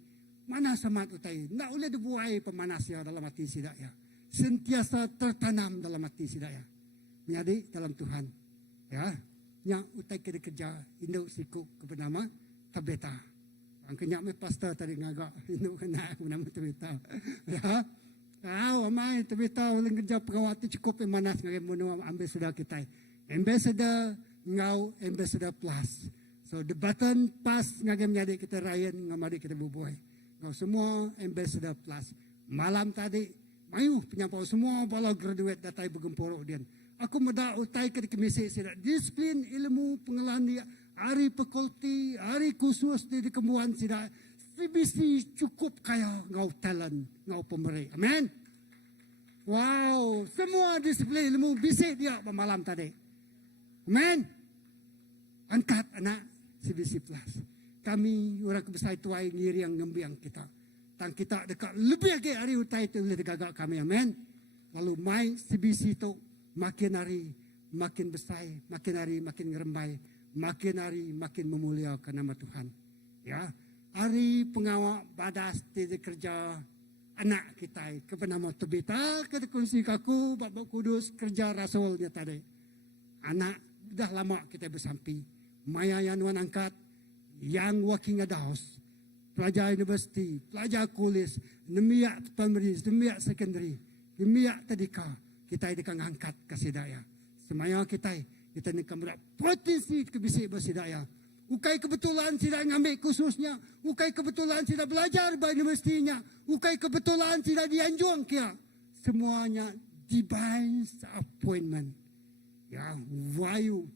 Mana semat utai. Nak boleh dibuai pemanas ya dalam hati sidak ya. Sentiasa tertanam dalam hati sidak ya. Menjadi dalam Tuhan. Ya. Yang utai kena kerja, induk sikuk kepenama Tabeta. Angkanya me pastor tadi ngagak induk kena nama Tabeta. Ya. Amai Tabeta ulang kerja pengawat cukup manas ngagai menua ambassador kita. Ambassador ngau ambassador plus. So the button pas ngagai menjadi kita Ryan ngamadi kita bubuai. Ngau semua ambassador plus. Malam tadi mayu penyampau semua bala graduate datai bergempuruk dia. Aku muda utai ke komisi sida disiplin ilmu pengalaman dia hari fakulti hari khusus di kembuhan sida CBC cukup kaya ngau talent ngau pemerih. Amen. Wow, semua disiplin ilmu bisik dia malam tadi. Amen. Angkat anak CBC plus. Kami orang kebesar tuai ngiri yang ngembiang kita. Tang kita dekat lebih lagi hari utai itu boleh digagak kami. Amen. Lalu mai CBC itu makin hari makin besar, makin hari makin ngerembai, makin hari makin memuliakan nama Tuhan. Ya, hari pengawak badas di kerja anak kita kepenama Tabeta ke kunci kaku Bapak Kudus kerja rasulnya tadi. Anak dah lama kita bersampi. Maya yang wan angkat yang working at the house. Pelajar universiti, pelajar kulis, nemiak primary, nemiak secondary, nemiak tadika. Kita akan angkat kasih daya. Semaya kita ni kamera potensi kebisik bersidaya. Ukai kebetulan tidak ngambil khususnya. Ukai kebetulan tidak belajar by universitinya. Ukai kebetulan tidak dianjung kia. Semuanya divine appointment. Ya, wahyu,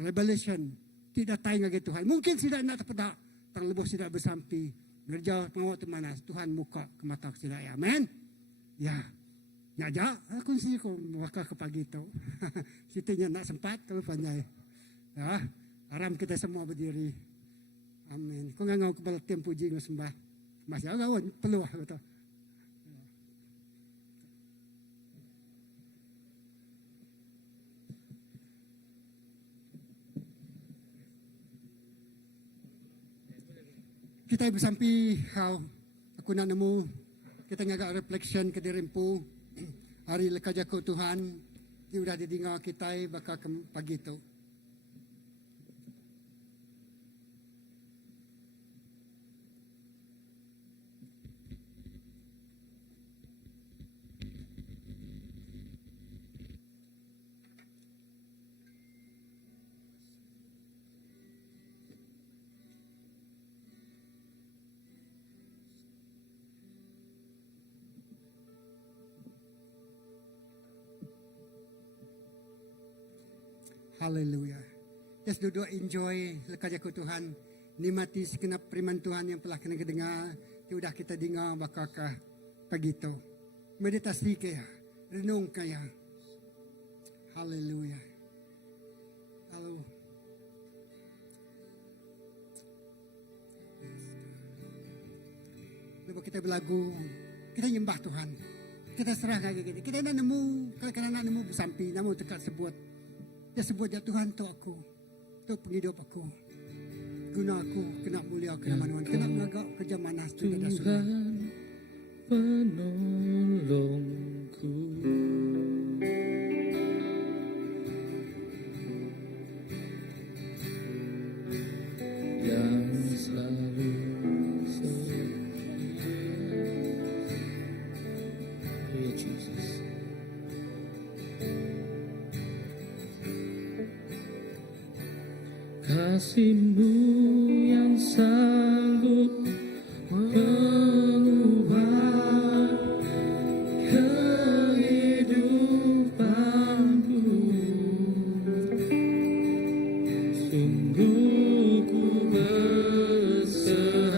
revelation. Tidak tahu lagi Tuhan. Mungkin tidak nak terpedak. Tang lebih tidak bersampi. Ngerja pengawat manas. Tuhan muka ke mata sidaya. Amen. Ya. Nyajak, aku sih kau maka ke pagi tu. Situnya nak sempat kalau pandai. Ya, aram kita semua berdiri. Amin. Kau ngau kepala tim puji sembah. Masih agak peluah betul. Kita bersampi kau. Aku nak nemu kita ngagak reflection ke diri empu hari lekas jago Tuhan dia udah didengar kita bakal ke pagi tu. Haleluya. Just duduk enjoy lekas jago Tuhan. Nikmati segenap firman Tuhan yang telah kena dengar. Sudah kita dengar bakal pagi tu. Meditasi kaya. Renung kaya. Haleluya. Halo. Lepas kita berlagu. Kita nyembah Tuhan. Kita serah lagi kita. Kita nak nemu. Kalau nak nemu bersampi. Namun dekat sebut. Dia sebut ya Tuhan tu aku. Tu penghidup aku. Guna aku kena mulia kena manuan. Kena melagak kerja manas tu dah sudah. Penolongku. Yang selalu setia. Oh Jesus. Kasih-Mu yang sanggup mengubah kehidupanku. Sungguh ku berserah,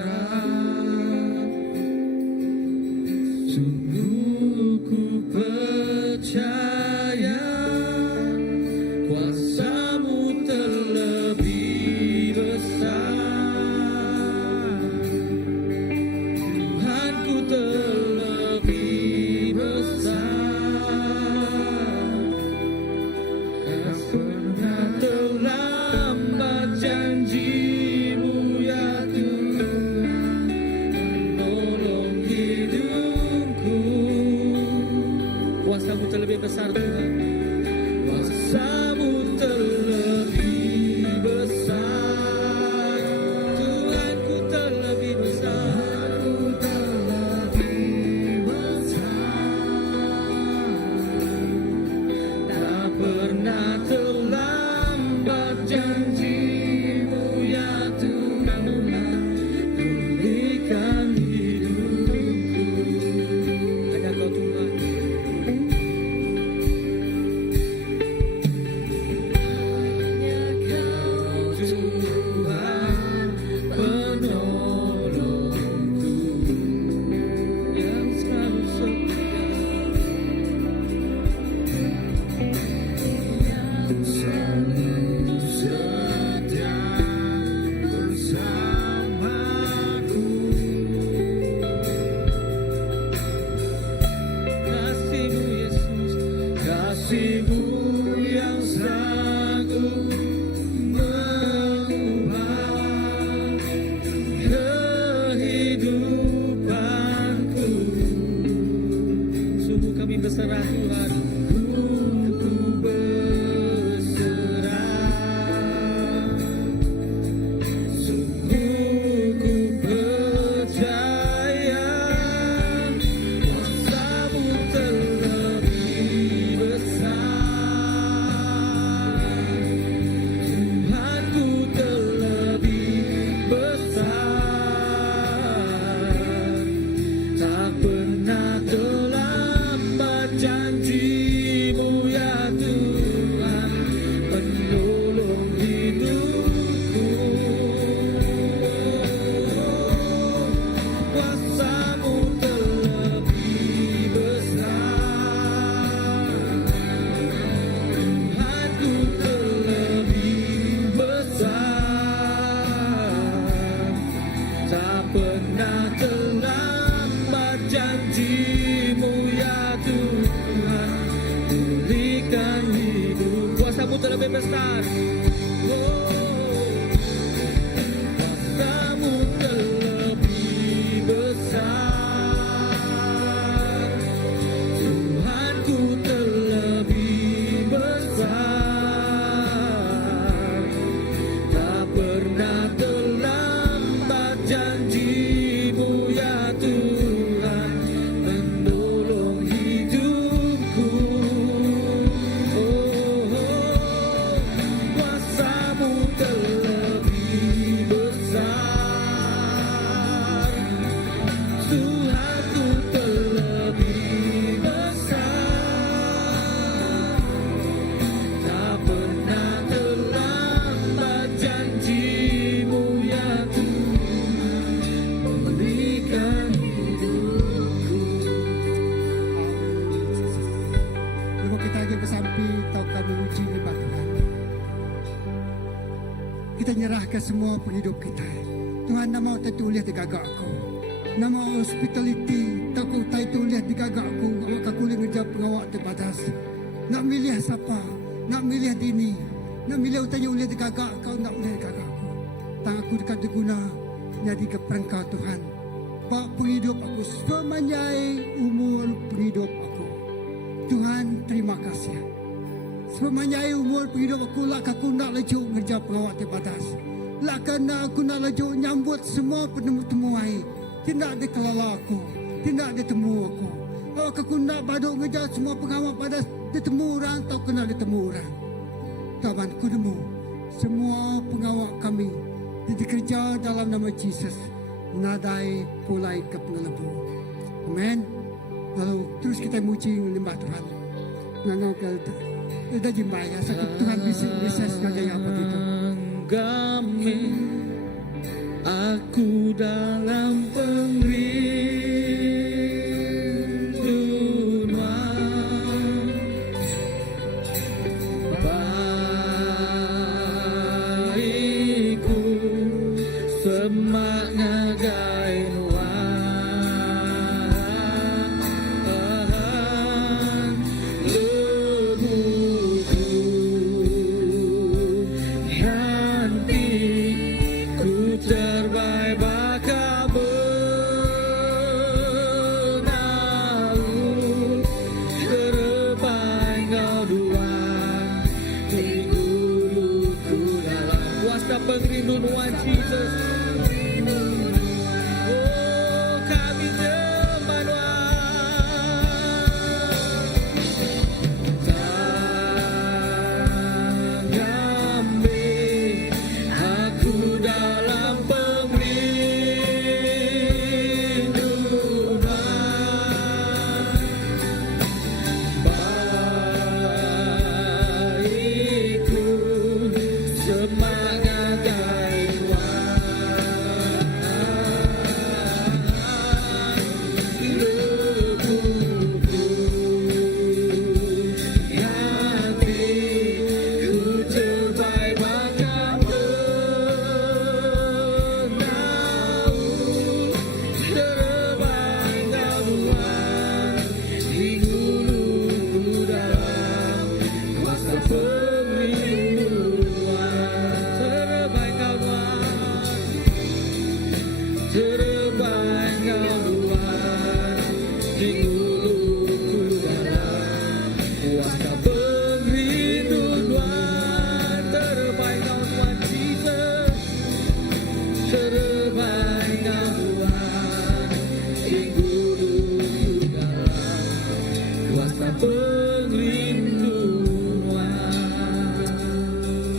sungguh ku percaya kuasa-Mu terlebih besar. Tuhanku terlebih besar. Tak pernah terlambat janji-Mu ya Tuhan, menolong hidupku. Kuasa-Mu terlebih besar Tuhan. Kuasa-Mu terlebih besar. Tuhanku terlebih besar. Tak pernah terlambat janji-Mu ya Tuhan, pulihkan hidupku. Hanya Kau Tuhan. Tuhan penolongku yang selalu setia, selalu setia bersamaku. Kasih-Mu Yesus, kasih-Mu yang sanggup mengubah kehidupanku. Sungguh kami berserah Tuhan. Sungguh ku berserah, sungguh ku percaya kuasa-Mu terlebih besar. Tuhanku terlebih besar. Tak pernah terlambat janji-Mu ya Tuhan, penolong hidupku. Kuasa-Mu terlebih besar. Tuhanku terlebih besar. Tak pernah terlambat janji-Mu ya Tuhan, pulihkan hidup. Kuasa-Mu terlebih besar. Oh, kuasa-Mu terlebih besar. terlebih besar, tak pernah terlambat janji-Mu ya Tuhan, memberikan hidupku. Lalu kita lagi bersampi taukan menguji lebat Tuhan. Kita nyerahkan semua penghidup kita. Tuhan, nama tertulis di gagak aku. Nama hospitality tak kau tulis di gagak aku. Awak aku boleh ngejap pengawak terbatas. Nak milih siapa? Nak milih dini. Nak milih utanya boleh di gagak kau, nak boleh di gagak aku. Tang aku dekat diguna jadi ke perengkau Tuhan. Bak penghidup aku semanjai umur penghidup aku. Tuhan, terima kasih. Semanjai umur penghidup aku, lak aku nak laju ngerja pengawak terbatas. Lak kena aku nak laju nyambut semua penemu-temuai. Tidak ada kelala aku, tidak ada temu aku. Awak aku nak baduk ngerja semua pengawak pada ditemu orang, tak kena ditemu orang. Tuhan, ku nemu semua pengawak kami dikerja dalam nama Yesus. Nadai pulai ke pengelebu. Amen. Lalu terus kita muji menyembah Tuhan. Nangau ke dah jembah ya. Sakit Tuhan bisa sebagai apa itu. Kami, aku dalam pengrinduan, baikku semakna gainuan, lebuku yanti ku terbaik bakal benalu, terbaik kau dua di guruku dalam kuasa pengrinduan Jesus. Oh, kami Tangambil aku dalam pengrinduan, baikku semangat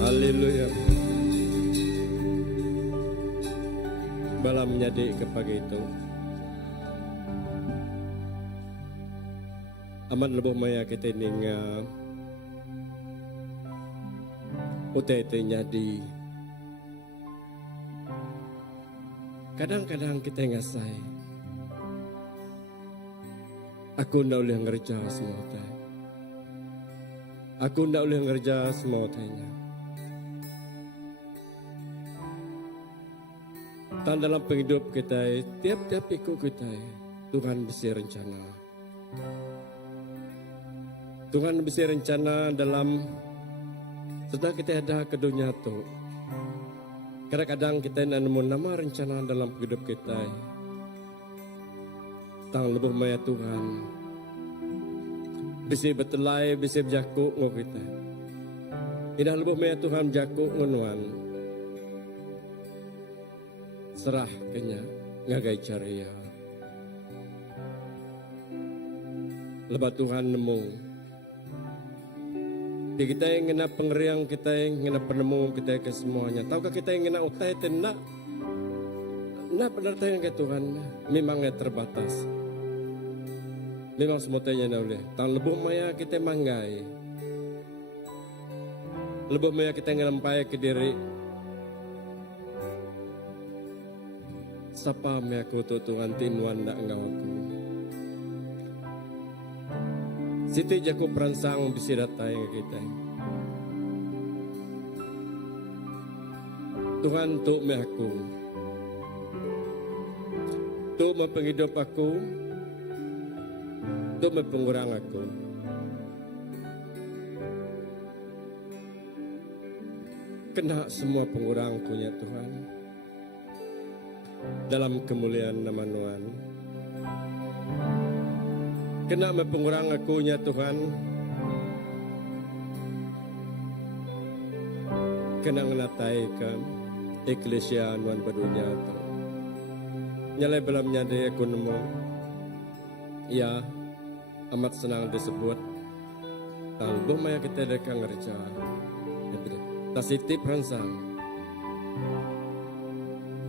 Haleluya. Bala menjadi kepada itu. Amat lebih maya kita ninga utai jadi. Kadang-kadang kita ngasai. Aku ndak boleh ngerja semua tay. Aku ndak boleh ngerja semua taynya. Dan dalam penghidup kita, tiap-tiap ikut kita, Tuhan bisa rencana. Tuhan bisa rencana dalam setelah kita ada ke dunia tu. Kadang-kadang kita nak nemu nama rencana dalam hidup kita. Tang lebih maya Tuhan. Bisa bertelai, bisa berjakuk ngau kita. Tidak lebih maya Tuhan berjakuk ngunuan. Serah kenya ngagai caria. Lepas Tuhan nemu. Di kita yang ngena pengeriang, kita yang ngena penemu, kita ke semuanya. Tahukah kita yang ngena utai tendak? Nak benar tayang ke Tuhan memangnya terbatas. Memang semua tanya na boleh. Tang lebuh maya kita manggai. Lebuh maya kita ngelampai ke diri. Sapa maya ku tu Tuhan tinuan nak engkau aku. Siti jaku peransang bisi datai kita. Tuhan tu maya aku. Tu memenghidup aku. Tu mempengurang aku. Kena semua pengurang punya Tuhan. Dalam kemuliaan nama Tuhan. Kena mempengurang aku nya Tuhan. Kena ngelatai ke Eklesia Nuan Badunya tu. Nyalai belam nyadai aku nemu. Ya, amat senang disebut. Talbuh maya kita dekat ngerja. Tasitip ransang.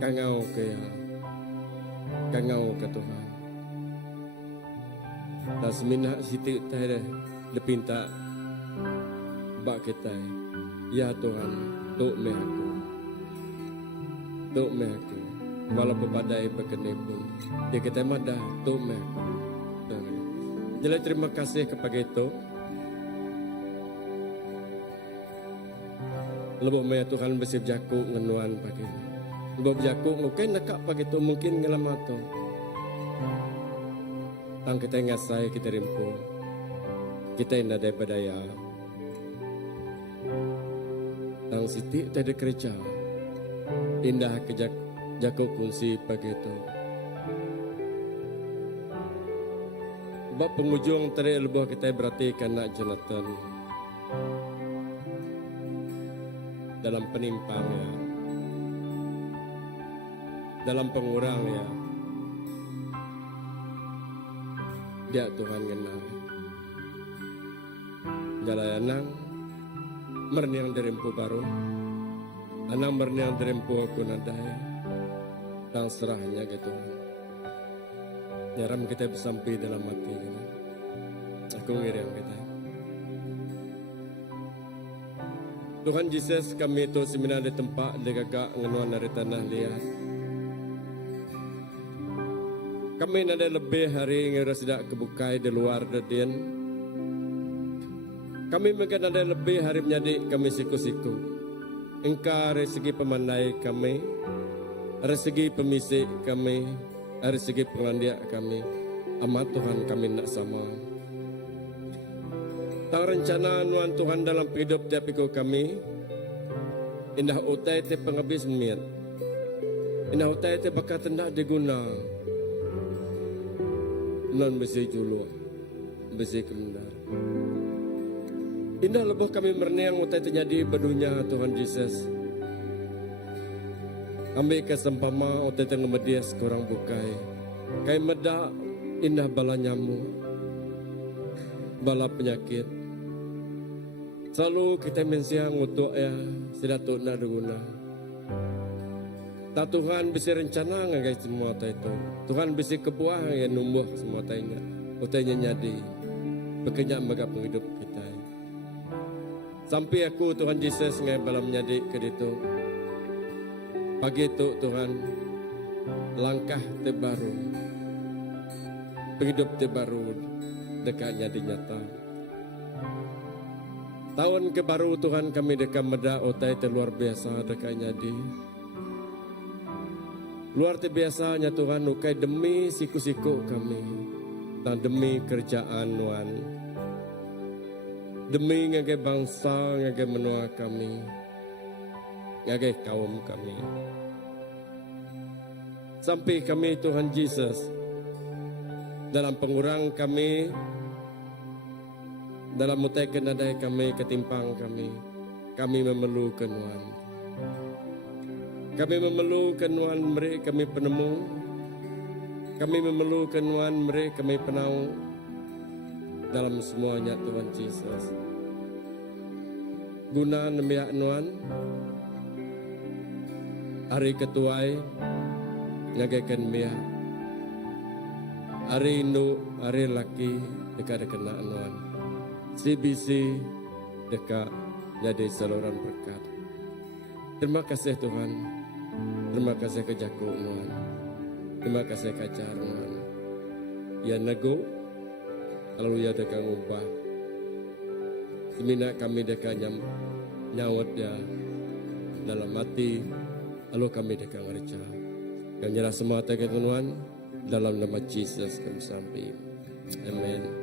Kangau ke ya. Kangau ke Tuhan. Tas minah siti teh depinta bak kita. Ya Tuhan, tuk me aku. Tuk me aku. Walaupun badai berkenai pun. Dia kita madah tuk me aku. Jadi terima kasih kepada itu. Lebih maya Tuhan bersih jaku ngenuan pagi. Lebih jaku mungkin dekat pagi itu mungkin ngelamato. Tang kita ngasai kita rimpu. Kita indah daripada ya. Tang siti tiada kerja. Indah ke jaku kunci pagi itu. Bab pengujung teri lebuh kita berarti kena Jonathan dalam penimpangnya, dalam pengurangnya, dia Tuhan kenal. Jalan anang merniang derempu baru, anang merniang derempu aku nadai, dan serahnya ke Tuhan. Nyaram kita bersampai dalam hati ini. Aku ngirim kita. Tuhan Yesus kami itu semina di tempat di gagak ngenuan dari tanah liat. Kami nada lebih hari ngira tidak kebukai di luar dedien. Kami mungkin ada lebih hari menjadi kami siku-siku. Engkau dari segi pemandai kami, dari segi pemisik kami, dari segi pengandiak kami, amat Tuhan kami nak sama. Tang rencana nuan Tuhan dalam hidup tiap ikut kami, indah utai te penghabis miat, indah utai te bakat hendak diguna, non besi julu, besi kemendar. Indah lebih kami merniang utai terjadi berdunia Tuhan Yesus. Ambil kesempama utai tengah medias korang bukai. Kai meda indah bala nyamuk, bala penyakit. Selalu kita mensiang untuk ya sidatuk nak guna. Tak Tuhan bisa rencana ngagai semua utai itu. Tuhan bisa kebuah yang numbuh semua utainya. Utainya nyadi bekenyak megap penghidup kita. Sampai aku Tuhan Yesus ngai balam nyadi ke itu. Pagi itu Tuhan langkah terbaru, hidup terbaru dekatnya dinyata. Tahun ke baru Tuhan kami dekat meda otai terluar biasa dekatnya di. Luar biasanya Tuhan ukai demi siku-siku kami dan demi kerjaan Tuhan. Demi ngagai bangsa, ngagai menua kami, ngagai kaum kami. Sampai kami Tuhan Yesus dalam pengurang kami, dalam mutai kenadai kami, ketimpang kami memerlukan Tuhan. Kami memerlukan Tuhan mereka kami penemu, kami memerlukan Tuhan mereka kami penau dalam semuanya Tuhan Yesus. Guna nemiak Tuhan hari ketuai ngagaikan miak Ari induk, ari laki dekat kena anuan. CBC dekat jadi saluran berkat. Terima kasih Tuhan. Terima kasih ke Jaku Nuan. Terima kasih ke Acar Nuan. Ya nego, lalu ya dekat ngumpah. Semina kami dekat nyawat dia dalam hati. Lalu kami dekat ngereca. Kami nyerah semua ke Tuhan. Dalam nama Yesus kami sampai. Amin.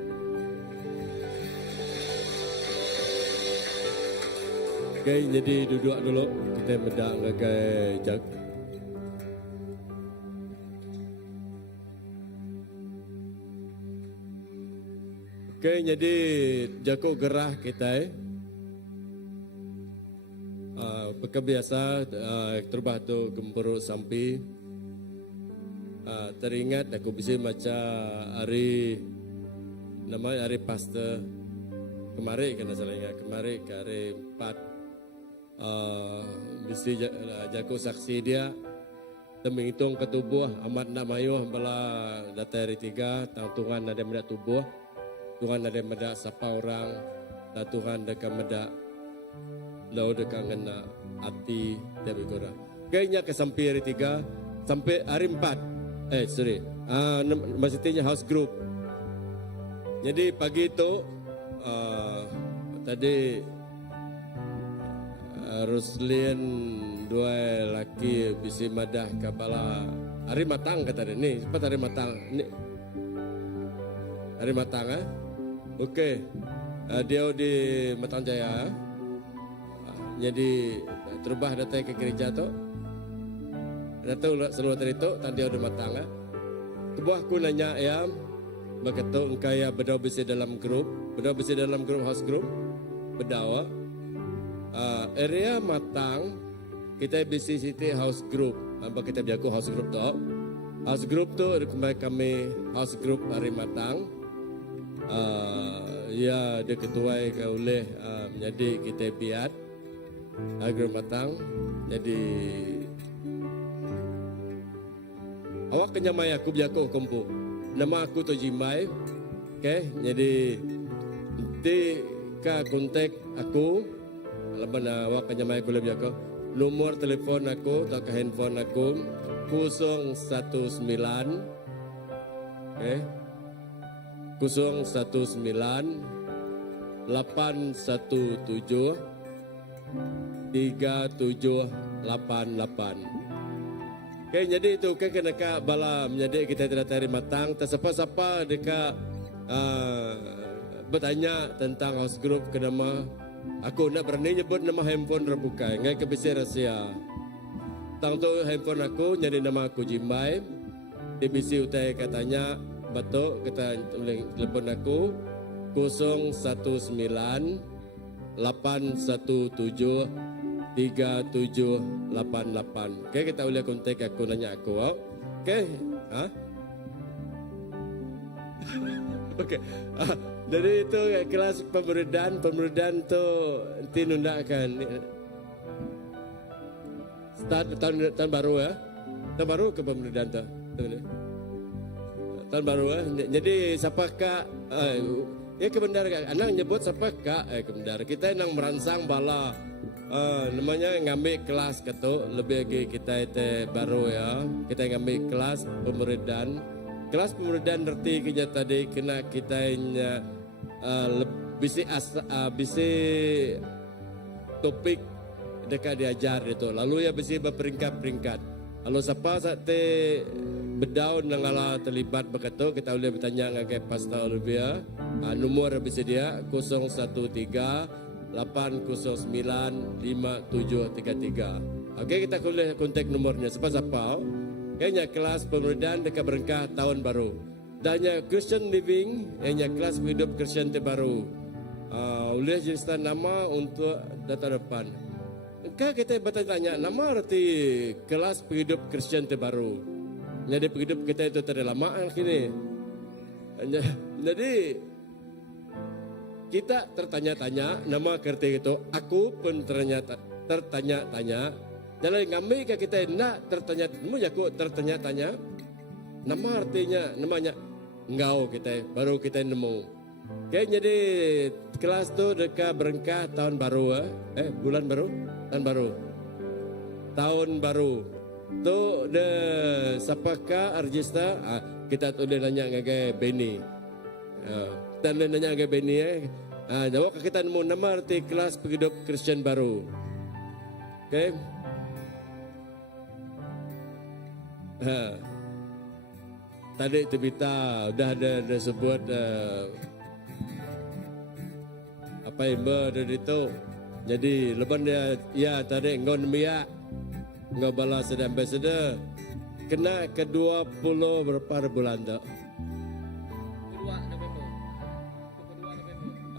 Okay, jadi duduk dulu. Kita bedak ngagai jak. Okay, jadi jago gerah kita. Berkebiasa terbah tu gempuruk sampai. Teringat aku bisa baca hari nama hari pastor kemarin kena salah ingat kemarin ke hari 4 bisa jago saksi dia dan menghitung ketubuh amat nak mayuh bala data hari 3 tang Tuhan ada medak tubuh Tuhan ada medak sapa orang dan Tuhan dekat medak lau dekat ngena hati dia bergora kayaknya ke sampai hari 3 sampai hari 4 maksudnya house group. Jadi pagi itu tadi Roslin dua laki bisi madah kepala hari matang kata dia ni cepat hari matang ni hari matang okey dia di Matang Jaya jadi terbah datang ke gereja tu. Datang seluruh hari itu, tadi ada matang. Sebuah aku nanya ya, begitu engkau ya berdoa besi dalam grup house group, berdoa. Area matang kita besi city house group, apa kita biaku house group tu. House group tu kami house group hari matang. Ya dia ketua oleh jadi kita biat grup matang, jadi awak kenyamai aku biako kumpu. Nama aku tu Jimbai. Okay, jadi nanti ka kontak aku. Laban awak kenyamai aku lebih aku. Nomor telefon aku atau ke handphone aku 019 okay 019 817 3788. Okay, jadi itu kan kena ka bala menjadi kita tidak tari matang. Tersapa-sapa dekat bertanya tentang house group ke nama. Aku nak berani nyebut nama handphone terbuka. Ngai kebisi rahsia. Tang tu handphone aku jadi nama aku Jimbai. DBC utai katanya betul kita telepon aku 019 817 3788. Okay, kita boleh kontak aku nanya aku. Okay, okay. Dari itu kelas pemuridan tu nanti nundakan start tahun baru ya. Tahun baru ke pemuridan tu. Tahun baru ya. Jadi siapa kak? Ya kebenar anak nyebut siapa kak? Kebenar kita nang merangsang bala. Namanya ngambil kelas ketu lebih lagi kita itu baru ya kita ngambil kelas pemuridan berarti kerja tadi kena kita bisi topik dekat diajar itu lalu ya bisi berperingkat lalu siapa saat berdaun dengan terlibat begitu kita boleh bertanya dengan Pastor Olivia nomor bisi dia 013 8095733. Okey kita boleh kontak nomornya siapa-siapa. Kayaknya kelas pemuridan dekat berengkah tahun baru. Danya Christian Living, kayaknya kelas hidup Christian terbaru. Boleh jeniskan nama untuk data depan. Engkau kita bertanya nama arti kelas penghidup Christian terbaru. Jadi penghidup kita itu terlalu lama akhirnya. Jadi kita tertanya-tanya nama kerti itu, aku pun tertanya-tanya. Dalam ngambil kita nak tertanya-tanya, nama artinya namanya engkau kita baru kita nemu. Oke, jadi kelas tu dekat berengkah tahun baru bulan baru tahun baru tu de sapaka register kita tu dia nanya ngagai Beni dan dia nanya ngagai Beni jawab kita nemu nama arti kelas penghidup Kristian baru. Oke. Tadi itu kita udah ada sebut apa yang berada itu. Jadi leban dia ya tadi ngon mia nggak balas sedang ambassador kena ke 20 berapa bulan tak?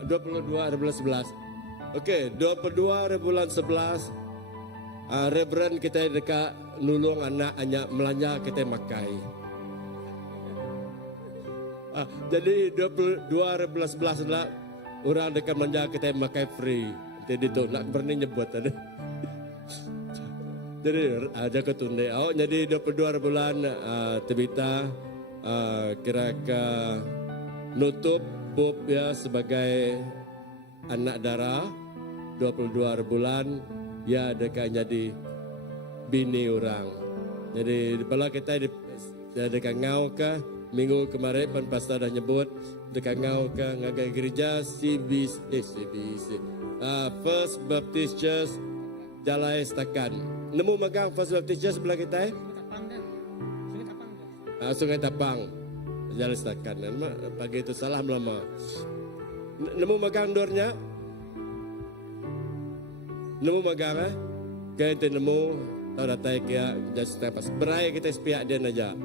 22 bulan 11. Okey, 22 bulan 11. Reverend kita dekat nulung anak melanja kita makai. Jadi 22 bulan 11 lah orang dekat melanja kita makai free. Jadi tu nak berani nyebut ada. Jadi ada ketunde. Oh jadi 22 bulan Tebita kira-kira nutup Bob ya sebagai anak darah 22 bulan ya dekat jadi bini orang. Jadi bila kita dekat ngau ke minggu kemarin pan pastor dah nyebut dekat ngau ke ngagai gereja CBC First Baptist Church Jalai Setakan. Nemu magang First Baptist Church sebelah kita Sungai Tapang Jalai Setakan. Pagi itu salah lama. Nemu magang dornya. Nemu magang kaya itu nemu tahu datai kaya jadi setiap pas berai kita sepiak dia naja.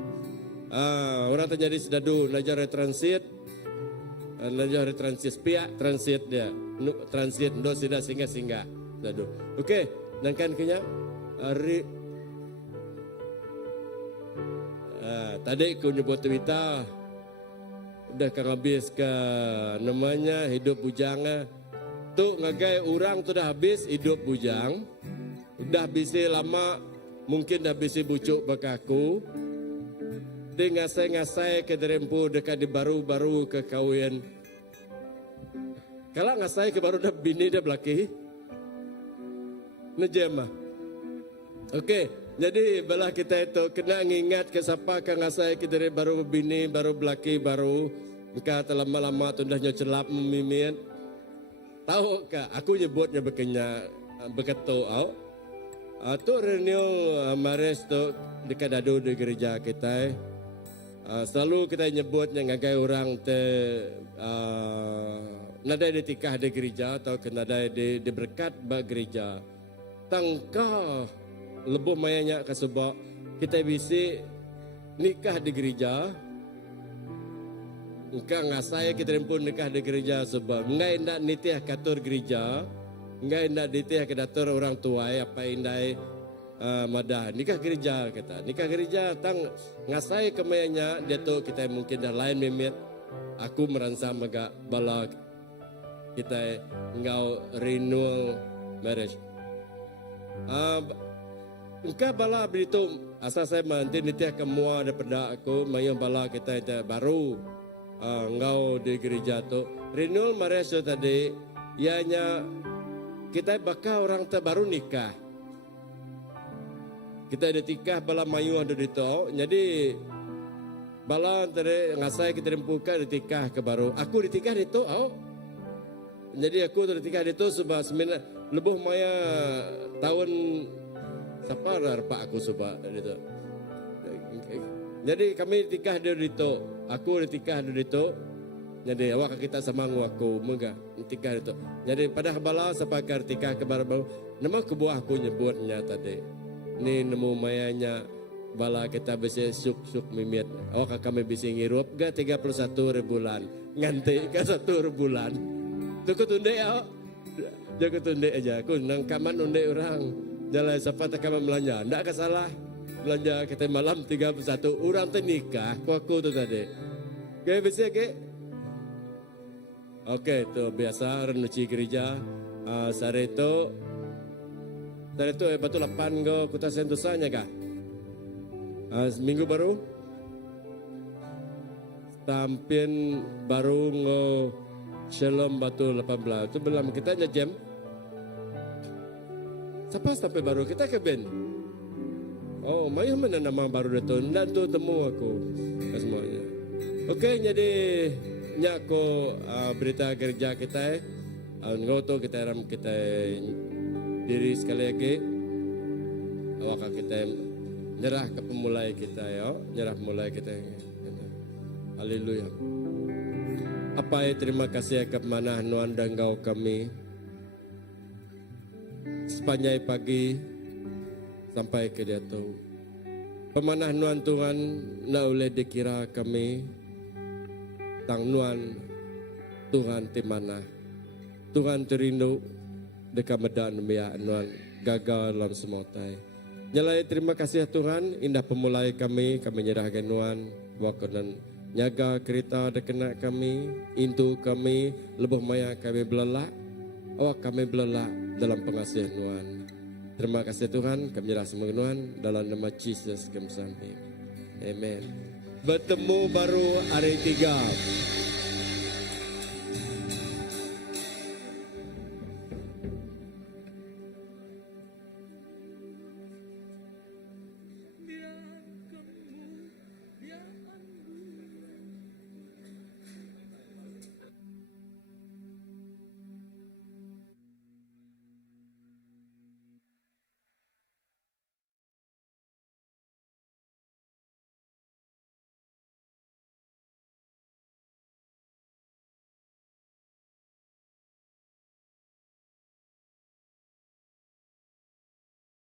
Orang terjadi sedadu naja retransit. Naja retransit sepiak transit dia. Transit ndo sida singgah sedadu. Okey, dan kan kenya tadi aku nyebut Twitter udah kan habis ke namanya hidup bujang tu ngagai orang tu dah habis hidup bujang dah bisi lama mungkin dah bisi bucuk bakaku dia ngasai-ngasai ke derempu dekat di baru-baru ke kahwin kalau ngasai ke baru dah bini dah belaki nejemah. Okey, jadi belah kita itu kena ngingat ke siapa kan ngasai kita dari baru bini baru belaki baru muka terlama-lama tu dah celap memimin. Tahu ke aku nyebutnya bekenya beketu au. Tu renewal mares tu dekat dadu di gereja kita. Selalu kita nyebutnya ngagai orang te nadai ditikah di gereja atau kenadai di berkat ba gereja. Tangka lebih mayanya ke sebab kita bisa nikah di gereja. Engkau ngasai kita pun nikah di gereja sebab ngai ndak nitih katur gereja, ngai ndak nitih ke datur orang tua apa indai madah nikah gereja kata. Nikah gereja tang ngasai kemayanya dia tu kita mungkin dah lain memit. Aku merasa megak bala kita engkau renewal marriage. Engkau bala begitu asal saya nanti nitih kemua daripada aku mayang bala kita itu baru engkau di gereja tu renewal marriage tadi ianya kita bakal orang terbaru nikah kita ada tikah bala mayu ada di tu jadi bala tadi ngasai kita rempukan ditikah ke baru aku ditikah di tu jadi aku ditikah di tu sebab lebih maya tahun siapa pak aku sebab itu. Jadi kami tikah dia itu, aku ditikah dia itu. Jadi awak kita sama aku mega tikah itu. Jadi pada bala sepakar tikah ke baru nama kebuah aku nyebutnya tadi. Ni nemu mayanya bala kita bisa suk mimit. Awak kami bisa ngirup ga 31 bulan. Nganti ke 1 bulan. Tu ketunde awak. Jaga tunde aja, aku nang kaman unde orang. Jalan siapa tak kaman belanja, ndak salah. Belanja kita malam 31 orang tu nikah, aku tu tadi. Oke bisa ke? Oke tu biasa renuci gereja. Sare tu betul 8 go kota Sentosanya kah? Minggu baru tampin baru ngo Shalom Batu 18 itu belum kita aja jam. Siapa sampai baru kita ke Ben? Oh, mayu mana nama baru datang dan tu temu aku semuanya. Okey, jadi nyako berita kerja kita ngoto kita ram kita diri sekali lagi awak kita nyerah ke pemulai kita ya, nyerah mulai kita. Haleluya. Apa terima kasih kepada Nuan dan Engkau kami sepanjang pagi sampai ke dia tahu. Pemanah Nuan Tuhan nak boleh dikira kami tang Nuan Tuhan di mana Tuhan terindu dekat medan biak Nuan gagal dalam semua tai. Nyalai terima kasih Tuhan indah pemulai kami nyerahkan Nuan wakanan nyaga kereta dekena kami, intu kami, lebih maya kami belelak, awak kami belelak dalam pengasihan Tuhan. Terima kasih Tuhan, kami nyerah semua Tuhan dalam nama Yesus kami sambung. Amen. Bertemu baru hari 3.